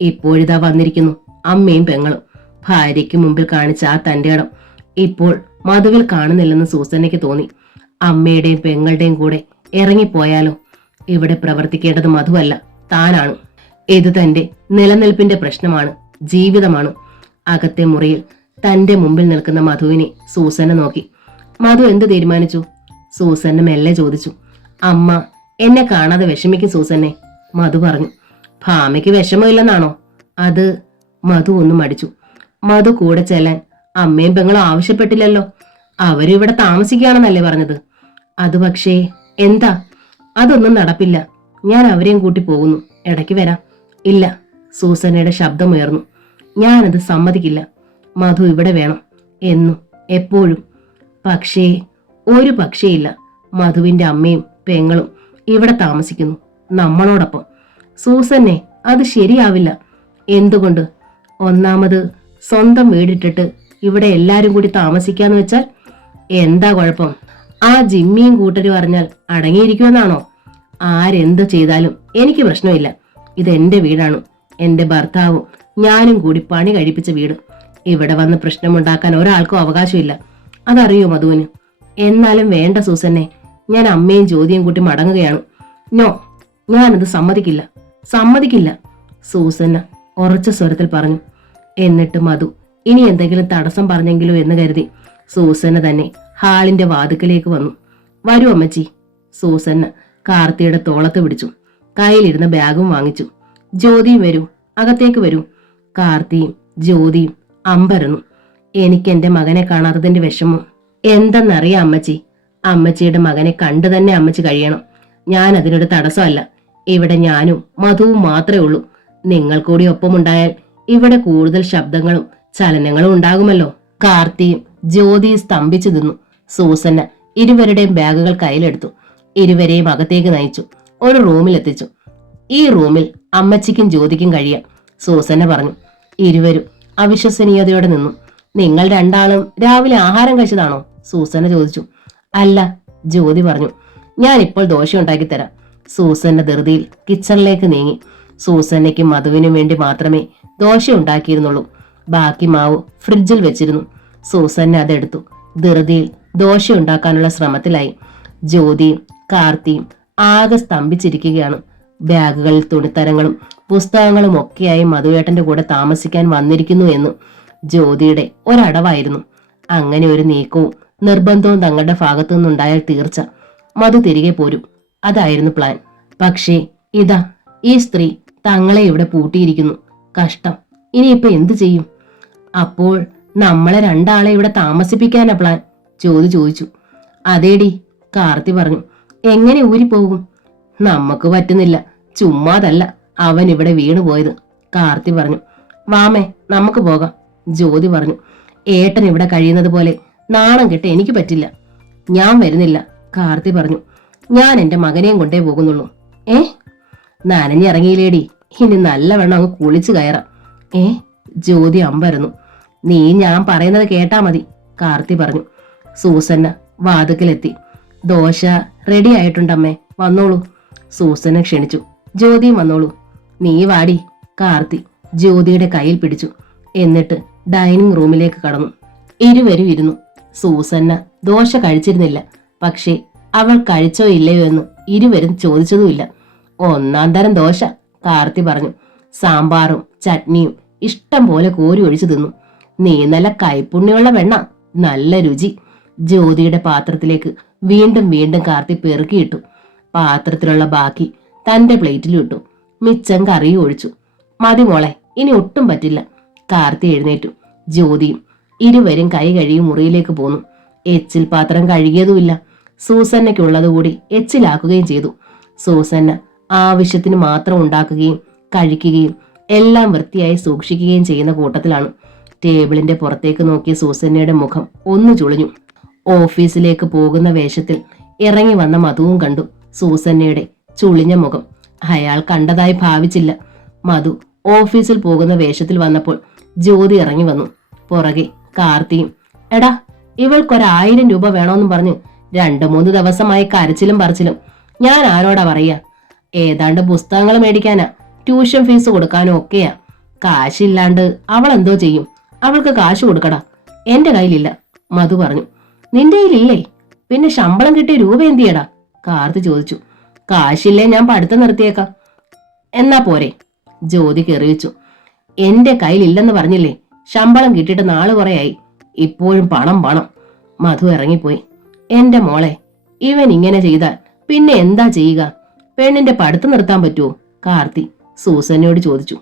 ഇപ്പോഴിതാ വന്നിരിക്കുന്നു അമ്മയും പെങ്ങളും. ഭാര്യയ്ക്ക് മുമ്പിൽ കാണിച്ച ആ തന്റെ ഇടം ഇപ്പോൾ മധുവിൽ കാണുന്നില്ലെന്ന് സൂസന്നയ്ക്ക് തോന്നി. അമ്മയുടെയും പെങ്ങളുടെയും കൂടെ ഇറങ്ങിപ്പോയാലോ? ഇവിടെ പ്രവർത്തിക്കേണ്ടത് മധുവല്ല, താനാണ്. ഇത് തന്റെ നിലനിൽപ്പിന്റെ പ്രശ്നമാണ്, ജീവിതമാണ്. അകത്തെ മുറിയിൽ തന്റെ മുമ്പിൽ നിൽക്കുന്ന മധുവിനെ സൂസന്ന നോക്കി. മധു എന്ത് തീരുമാനിച്ചു? സൂസന്ന മെല്ലെ ചോദിച്ചു. അമ്മ എന്നെ കാണാതെ വിഷമിക്കും സൂസന്നെ, മധു പറഞ്ഞു. ഭാമയ്ക്ക് വിഷമമില്ലെന്നാണോ? അത് മധു ഒന്നും മടിച്ചു. മധു കൂടെ ചെല്ലാൻ അമ്മയും പെങ്ങളും ആവശ്യപ്പെട്ടില്ലല്ലോ. അവരിവിടെ താമസിക്കുകയാണെന്നല്ലേ പറഞ്ഞത്? അത് പക്ഷേ എന്താ? അതൊന്നും നടപ്പില്ല. ഞാൻ അവരെയും കൂട്ടി പോകുന്നു. ഇടയ്ക്ക് വരാം. ഇല്ല, സൂസന്നയുടെ ശബ്ദമുയർന്നു. ഞാനത് സമ്മതിക്കില്ല. മധു ഇവിടെ വേണം, എന്നും എപ്പോഴും. പക്ഷേ ഒരു പക്ഷേയില്ല. മധുവിന്റെ അമ്മയും പെങ്ങളും ഇവിടെ താമസിക്കുന്നു നമ്മളോടൊപ്പം. സൂസന്നെ, അത് ശരിയാവില്ല. എന്തുകൊണ്ട്? ഒന്നാമത് സ്വന്തം വീടിട്ടിട്ട് ഇവിടെ എല്ലാരും കൂടി താമസിക്കാന്ന് വെച്ചാൽ എന്താ കുഴപ്പം? ആ ജിമ്മിയും കൂട്ടരും അറിഞ്ഞാൽ അടങ്ങിയിരിക്കുമെന്നാണോ? ആരെന്ത് ചെയ്താലും എനിക്ക് പ്രശ്നമില്ല. ഇതെന്റെ വീടാണ്. എന്റെ ഭർത്താവും ഞാനും കൂടി പണി കഴിപ്പിച്ച വീട്. ഇവിടെ വന്ന് പ്രശ്നമുണ്ടാക്കാൻ ഒരാൾക്കും അവകാശമില്ല. അതറിയോ മധുവിന്? എന്നാലും വേണ്ട സൂസന്നെ, ഞാൻ അമ്മയും ജ്യോതിയും കൂട്ടി മടങ്ങുകയാണ്. നോ, ഞാനത് സമ്മതിക്കില്ല, സമ്മതിക്കില്ല, സൂസന്ന ഉറച്ച സ്വരത്തിൽ പറഞ്ഞു. എന്നിട്ട് മധു ഇനി എന്തെങ്കിലും തടസ്സം പറഞ്ഞെങ്കിലോ എന്ന് കരുതി സൂസന്ന തന്നെ ഹാളിന്റെ വാതുക്കലേക്ക് വന്നു. വരൂ അമ്മച്ചി. സൂസന്ന കാർത്തിയുടെ തോളത്ത് പിടിച്ചു. കയ്യിലിരുന്ന ബാഗും വാങ്ങിച്ചു. ജ്യോതിയും വരൂ, അകത്തേക്ക് വരൂ. കാർത്തിയും ജ്യോതിയും അമ്പരന്നു. എനിക്ക് എന്റെ മകനെ കാണാത്തതിന്റെ വിഷമം എന്തെന്നറിയാം അമ്മച്ചി. അമ്മച്ചിയുടെ മകനെ കണ്ടു തന്നെ അമ്മച്ചി കഴിയണം. ഞാൻ അതിനൊരു തടസ്സമല്ല. ഇവിടെ ഞാനും മധുവും മാത്രമേ ഉള്ളൂ. നിങ്ങൾ കൂടി ഒപ്പമുണ്ടായാൽ ഇവിടെ കൂടുതൽ ശബ്ദങ്ങളും ചലനങ്ങളും ഉണ്ടാകുമല്ലോ. കാർത്തിയും ജ്യോതിയും സ്തംഭിച്ചു നിന്നു. സൂസന്ന ഇരുവരുടെയും ബാഗുകൾ കയ്യിലെടുത്തു. ഇരുവരെയും അകത്തേക്ക് നയിച്ചു. ഒരു റൂമിലെത്തിച്ചു. ഈ റൂമിൽ അമ്മച്ചിക്കും ജ്യോതിക്കും കഴിയാം, സൂസന്ന പറഞ്ഞു. ഇരുവരും അവിശ്വസനീയതയോടെ നിന്നു. നിങ്ങൾ രണ്ടാളും രാവിലെ ആഹാരം കഴിച്ചതാണോ? സൂസന്ന ചോദിച്ചു. അല്ല, ജ്യോതി പറഞ്ഞു. ഞാനിപ്പോൾ ദോശ ഉണ്ടാക്കി തരാം. സൂസന്ന ധൃതിയിൽ കിച്ചണിലേക്ക് നീങ്ങി. സൂസന്നയ്ക്കും മധുവിനും വേണ്ടി മാത്രമേ ദോശ ഉണ്ടാക്കിയിരുന്നുള്ളൂ. ബാക്കി മാവ് ഫ്രിഡ്ജിൽ വെച്ചിരുന്നു. സൂസന്ന അതെടുത്തു ധൃതിയിൽ ദോശ ഉണ്ടാക്കാനുള്ള ശ്രമത്തിലായി. ജ്യോതിയും കാർത്തിയും ആകെ സ്തംഭിച്ചിരിക്കുകയാണ്. ബാഗുകളിൽ തുണിത്തരങ്ങളും പുസ്തകങ്ങളും ഒക്കെയായി മധുവേട്ടന്റെ കൂടെ താമസിക്കാൻ വന്നിരിക്കുന്നു എന്ന് ജ്യോതിയുടെ ഒരടവായിരുന്നു. അങ്ങനെ ഒരു നീക്കവും നിർബന്ധവും തങ്ങളുടെ ഭാഗത്തു നിന്നുണ്ടായാൽ തീർച്ച മധു തിരികെ പോരും. അതായിരുന്നു പ്ലാൻ. പക്ഷേ ഇതാ ഈ സ്ത്രീ തങ്ങളെ ഇവിടെ പൂട്ടിയിരിക്കുന്നു. കഷ്ടം. ഇനിയിപ്പൊ എന്തു ചെയ്യും? അപ്പോൾ നമ്മളെ രണ്ടാളെ ഇവിടെ താമസിപ്പിക്കാനാ പ്ലാൻ? ജ്യോതി ചോദിച്ചു. അതേടി, കാർത്തി പറഞ്ഞു. എങ്ങനെ ഊരിപ്പോകും? നമുക്ക് പറ്റുന്നില്ല. ചുമ്മാതല്ല അവൻ ഇവിടെ വീണുപോയത്, കാർത്തി പറഞ്ഞു. വാമേ, നമുക്ക് പോകാം, ജ്യോതി പറഞ്ഞു. ഏട്ടൻ ഇവിടെ കഴിയുന്നത് പോലെ നാണം കെട്ട് എനിക്ക് പറ്റില്ല. ഞാൻ വരുന്നില്ല, കാർത്തി പറഞ്ഞു. ഞാൻ എന്റെ മകനെയും കൊണ്ടേ പോകുന്നുള്ളൂ. നനഞ്ഞിറങ്ങിയില്ലേടി, ഇനി നല്ലവണ്ണം അങ്ങ് കുളിച്ചു കയറാം. ജ്യോതി അമ്പരന്നു. നീ ഞാൻ പറയുന്നത് കേട്ടാ മതി, കാർത്തി പറഞ്ഞു. സൂസന്ന വാതുക്കലെത്തി. ദോശ റെഡി ആയിട്ടുണ്ടമ്മേ, വന്നോളൂ. സൂസന്ന ക്ഷണിച്ചു. ജ്യോതിയും വന്നോളൂ. നീ വാടി, കാർത്തി ജ്യോതിയുടെ കയ്യിൽ പിടിച്ചു. എന്നിട്ട് ഡൈനിങ് റൂമിലേക്ക് കടന്നു. ഇരുവരും ഇരുന്നു. സൂസന്ന ദോശ കഴിച്ചിരുന്നില്ല. പക്ഷേ അവൾ കഴിച്ചോ ഇല്ലയോ എന്ന് ഇരുവരും ചോദിച്ചതുമില്ല. ഒന്നാം തരം ദോശ, കാർത്തി പറഞ്ഞു. സാമ്പാറും ചട്നിയും ഇഷ്ടം പോലെ കോരി ഒഴിച്ചു തിന്നു. നീ നല്ല കൈപ്പുണ്യമുള്ള വെണ്ണ, നല്ല രുചി. ജ്യോതിയുടെ പാത്രത്തിലേക്ക് വീണ്ടും വീണ്ടും കാർത്തി പെറുക്കിയിട്ടു. പാത്രത്തിലുള്ള ബാക്കി തന്റെ പ്ലേറ്റിൽ ഇട്ടു. മിച്ചം കറിയും ഒഴിച്ചു. മതി മോളെ, ഇനി ഒട്ടും പറ്റില്ല, കാർത്തി എഴുന്നേറ്റു. ജ്യോതിയും. ഇരുവരും കൈ കഴുകി മുറിയിലേക്ക് പോന്നു. എച്ചിൽ പാത്രം കഴുകിയതുമില്ല. സൂസന്നയ്ക്കുള്ളതുകൂടി എച്ചിലാക്കുകയും ചെയ്തു. സൂസന്ന ആവശ്യത്തിന് മാത്രം ഉണ്ടാക്കുകയും കഴിക്കുകയും എല്ലാം വൃത്തിയായി സൂക്ഷിക്കുകയും ചെയ്യുന്ന കൂട്ടത്തിലാണ്. ടേബിളിന്റെ പുറത്തേക്ക് നോക്കിയ സൂസന്നയുടെ മുഖം ഒന്ന് ചുളിഞ്ഞു. ഓഫീസിലേക്ക് പോകുന്ന വേഷത്തിൽ ഇറങ്ങി വന്ന മധുവും കണ്ടു സൂസന്നയുടെ ചുളിഞ്ഞ മുഖം. അയാൾ കണ്ടതായി ഭാവിച്ചില്ല. മധു ഓഫീസിൽ പോകുന്ന വേഷത്തിൽ വന്നപ്പോൾ ജ്യോതി ഇറങ്ങി വന്നു. പുറകെ കാർത്തിയും. എടാ, ഇവൾക്കൊരു1000 രൂപ വേണമെന്നും പറഞ്ഞ് 2-3 ദിവസമായി കരച്ചിലും പറച്ചിലും. ഞാൻ ആരോടാ പറയാ? ഏതാണ്ട് പുസ്തകങ്ങൾ മേടിക്കാനാ, ട്യൂഷൻ ഫീസ് കൊടുക്കാനോ ഒക്കെയാ. കാശില്ലാണ്ട് അവൾ എന്തോ ചെയ്യും? അവൾക്ക് കാശ് കൊടുക്കടാ. എന്റെ കയ്യിലില്ല, മധു പറഞ്ഞു. നിന്റെ കയ്യിലില്ലേ? പിന്നെ ശമ്പളം കിട്ടിയ രൂപ എന്തിയടാ? കാർത്തി ചോദിച്ചു. കാശില്ലേ, ഞാൻ പഠിത്തം നിർത്തിയേക്കാം. എന്നാ പോരെ, ജ്യോതി കെറിയിച്ചു. എന്റെ കയ്യിലില്ലെന്ന് പറഞ്ഞില്ലേ? ശമ്പളം കിട്ടിയിട്ട് നാള് കുറയായി. ഇപ്പോഴും പണം പണം. മധു ഇറങ്ങിപ്പോയി. എന്റെ മോളെ, ഇവൻ ഇങ്ങനെ ചെയ്താൽ പിന്നെ എന്താ ചെയ്യുക? പെണ്ണിന്റെ പഠിത്തം നിർത്താൻ പറ്റുമോ? കാർത്തി സൂസന്നയോട് ചോദിച്ചു.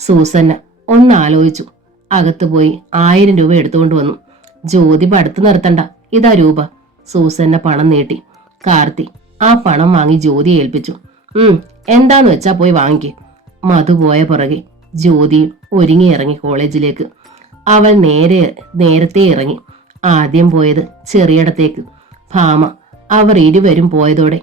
സൂസന്ന ഒന്നാലോചിച്ചു. അകത്ത് പോയി 1000 രൂപ എടുത്തുകൊണ്ട് വന്നു. ജ്യോതി പഠിത്തം നിർത്തണ്ട, ഇതാ രൂപ. സൂസന്ന പണം നീട്ടി. കാർത്തി ആ പണം വാങ്ങി ജ്യോതിയെ ഏൽപ്പിച്ചു. എന്താന്ന് വെച്ചാ പോയി വാങ്ങിക്ക്. മധു പോയ പുറകെ ജ്യോതി ഒരുങ്ങി ഇറങ്ങി കോളേജിലേക്ക്. അവൾ നേരത്തെ ഇറങ്ങി. ആദ്യം പോയത് ചെറിയിടത്തേക്ക്. ഭാമ. അവർ ഇരുവരും പോയതോടെ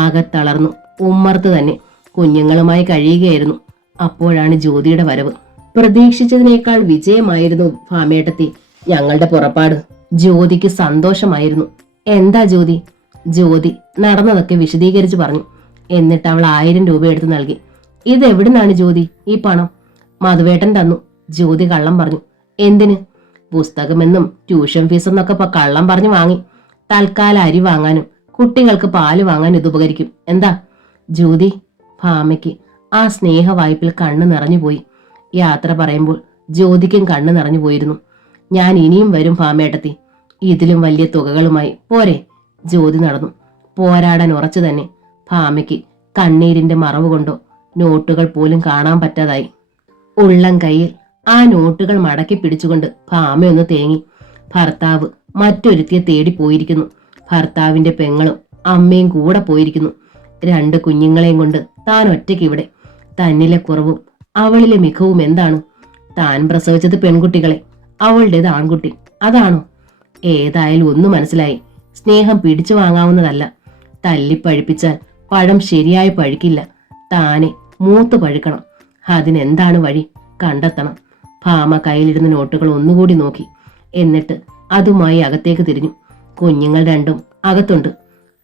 ആകെ തളർന്നു ഉമ്മർത്ത് തന്നെ കുഞ്ഞുങ്ങളുമായി കഴിയുകയായിരുന്നു. അപ്പോഴാണ് ജ്യോതിയുടെ വരവ്. പ്രതീക്ഷിച്ചതിനേക്കാൾ വിജയമായിരുന്നു ഭാമേട്ടത്തി ഞങ്ങളുടെ പുറപ്പാട്. ജ്യോതിക്ക് സന്തോഷമായിരുന്നു. എന്താ ജ്യോതി? ജ്യോതി നടന്നതൊക്കെ വിശദീകരിച്ചു പറഞ്ഞു. എന്നിട്ട് അവൾ 1000 രൂപ എടുത്ത് നൽകി. ഇതെവിടുന്നാണ് ജ്യോതി ഈ പണം? മധുവേട്ടൻ തന്നു, ജ്യോതി കള്ളം പറഞ്ഞു. എന്തിന്? പുസ്തകമെന്നും ട്യൂഷൻ ഫീസെന്നൊക്കെ കള്ളം പറഞ്ഞു വാങ്ങി. തൽക്കാലം അരി വാങ്ങാനും കുട്ടികൾക്ക് പാല് വാങ്ങാനും ഇത് ഉപകരിക്കും. എന്താ? ജ്യോതി. ഭാമയ്ക്ക് ആ സ്നേഹ വായ്പിൽ കണ്ണ് നിറഞ്ഞുപോയി. യാത്ര പറയുമ്പോൾ ജ്യോതിക്കും കണ്ണ് നിറഞ്ഞു പോയിരുന്നു. ഞാൻ ഇനിയും വരും ഭാമേട്ടത്തി, ഇതിലും വലിയ തുകകളുമായി. പോരെ? ജ്യോതി നടന്നു. പോരാടാൻ ഉറച്ചു തന്നെ. ഭാമയ്ക്ക് കണ്ണീരിന്റെ മറവ് കൊണ്ടോ നോട്ടുകൾ പോലും കാണാൻ പറ്റാതായി. ഉള്ളം കയ്യിൽ ആ നോട്ടുകൾ മടക്കി പിടിച്ചുകൊണ്ട് ഭാമയൊന്ന് തേങ്ങി. ഭർത്താവ് മറ്റൊരുത്തിയെ തേടി പോയിരിക്കുന്നു. ഭർത്താവിന്റെ പെങ്ങളും അമ്മയും കൂടെ പോയിരിക്കുന്നു. 2 കുഞ്ഞുങ്ങളെയും കൊണ്ട് താൻ ഒറ്റയ്ക്ക് ഇവിടെ. തന്നിലെ കുറവും അവളിലെ മികവും എന്താണ്? താൻ പ്രസവിച്ചത് പെൺകുട്ടികളെ, അവളുടേത് ആൺകുട്ടി. അതാണോ? ഏതായാലും ഒന്ന് മനസ്സിലായി. സ്നേഹം പിടിച്ചു വാങ്ങാവുന്നതല്ല. തല്ലിപ്പഴുപ്പിച്ചാൽ പഴം ശരിയായി പഴുക്കില്ല. താനെ മൂത്ത് പഴുക്കണം. അതിനെന്താണ് വഴി? കണ്ടെത്തണം. ഭാമ കയ്യിലിടുന്ന നോട്ടുകൾ ഒന്നുകൂടി നോക്കി. എന്നിട്ട് അതുമായി അകത്തേക്ക് തിരിഞ്ഞു. കുഞ്ഞുങ്ങൾ 2ഉം അകത്തുണ്ട്.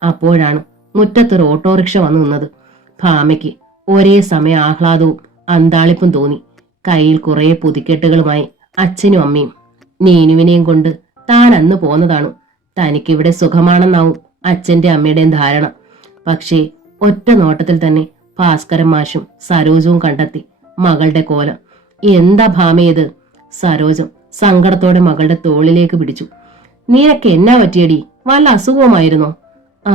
അപ്പോഴാണ് മുറ്റത്തൊരു ഓട്ടോറിക്ഷ വന്നു നിന്നത്. ഭാമയ്ക്ക് ഒരേ സമയം ആഹ്ലാദവും അന്താളിപ്പും തോന്നി. കയ്യിൽ കുറെ പുതിക്കെട്ടുകളുമായി അച്ഛനും അമ്മയും. നീനുവിനെയും കൊണ്ട് താൻ അന്ന് പോന്നതാണ്. തനിക്കിവിടെ സുഖമാണെന്നാവും അച്ഛന്റെ അമ്മയുടെയും ധാരണ. പക്ഷേ ഒറ്റ നോട്ടത്തിൽ തന്നെ ഭാസ്കരൻ മാഷും സരോജവും കണ്ടെത്തി മകളുടെ കോലം. എന്താ ഭാമയത്? സരോജം സങ്കടത്തോടെ മകളുടെ തോളിലേക്ക് പിടിച്ചു. നിനക്ക് എന്നാ പറ്റിയടി? വല്ല അസുഖവുമായിരുന്നോ? ആ,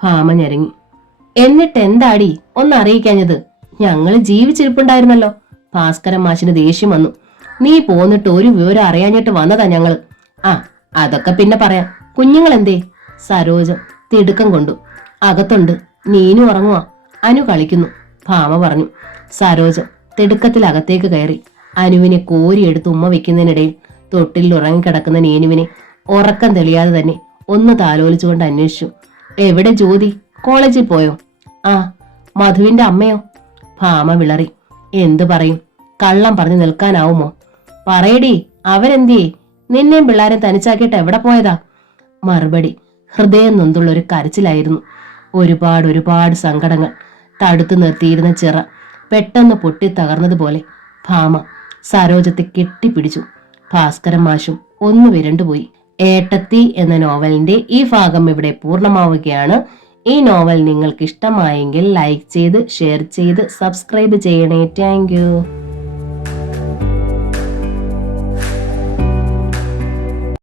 ഭാമ ഞരങ്ങി. എന്നിട്ട് എന്താടി ഒന്നറിയിക്കാഞ്ഞത്? ഞങ്ങൾ ജീവിച്ചിരിപ്പുണ്ടായിരുന്നല്ലോ. ഭാസ്കരൻ മാഷിന് ദേഷ്യം വന്നു. നീ പോന്നിട്ട് ഒരു വിവരം അറിയാഞ്ഞിട്ട് വന്നതാ ഞങ്ങള്. ആ, അതൊക്കെ പിന്നെ പറയാം. കുഞ്ഞുങ്ങൾ എന്തേ? സരോജം തിടുക്കം കൊണ്ടു. അകത്തുണ്ട്, നീനു ഉറങ്ങുവാ, അനു കളിക്കുന്നു, ഭാമ പറഞ്ഞു. സരോജം തിടുക്കത്തിൽ അകത്തേക്ക് കയറി അനുവിനെ കോരിയെടുത്ത് ഉമ്മ വെക്കുന്നതിനിടയിൽ തൊട്ടിൽ ഉറങ്ങിക്കിടക്കുന്ന നീനുവിനെ ഉറക്കം തെളിയാതെ തന്നെ ഒന്ന് താലോലിച്ചുകൊണ്ട് അന്വേഷിച്ചു. എവിടെ ജ്യോതി? കോളേജിൽ പോയോ? ആ. മധുവിന്റെ അമ്മയോ? ഭാമ വിളറി. എന്തു പറയും? കള്ളം പറഞ്ഞു നിൽക്കാനാവുമോ? പറയടി, അവരെന്തിയേ? നിന്നെയും പിള്ളാരെ തനിച്ചാക്കിയിട്ട് എവിടെ പോയതാ? മറുപടി ഹൃദയം നൊന്തുള്ള ഒരു കരച്ചിലായിരുന്നു. ഒരുപാട് സങ്കടങ്ങൾ തടുത്തു നിർത്തിയിരുന്ന ചിറ പെട്ടെന്ന് പൊട്ടി തകർന്നതുപോലെ ഭാമ സരോജത്തെ കെട്ടിപ്പിടിച്ചു. ഭാസ്കരൻ മാഷും ഒന്ന് വിരണ്ടുപോയി. ഏട്ടത്തി എന്ന നോവലിന്റെ ഈ ഭാഗം ഇവിടെ പൂർണ്ണമാവുകയാണ്. ഈ നോവൽ നിങ്ങൾക്ക് ഇഷ്ടമായെങ്കിൽ ലൈക്ക് ചെയ്ത്, ഷെയർ ചെയ്ത്, സബ്സ്ക്രൈബ് ചെയ്യണേ. താങ്ക്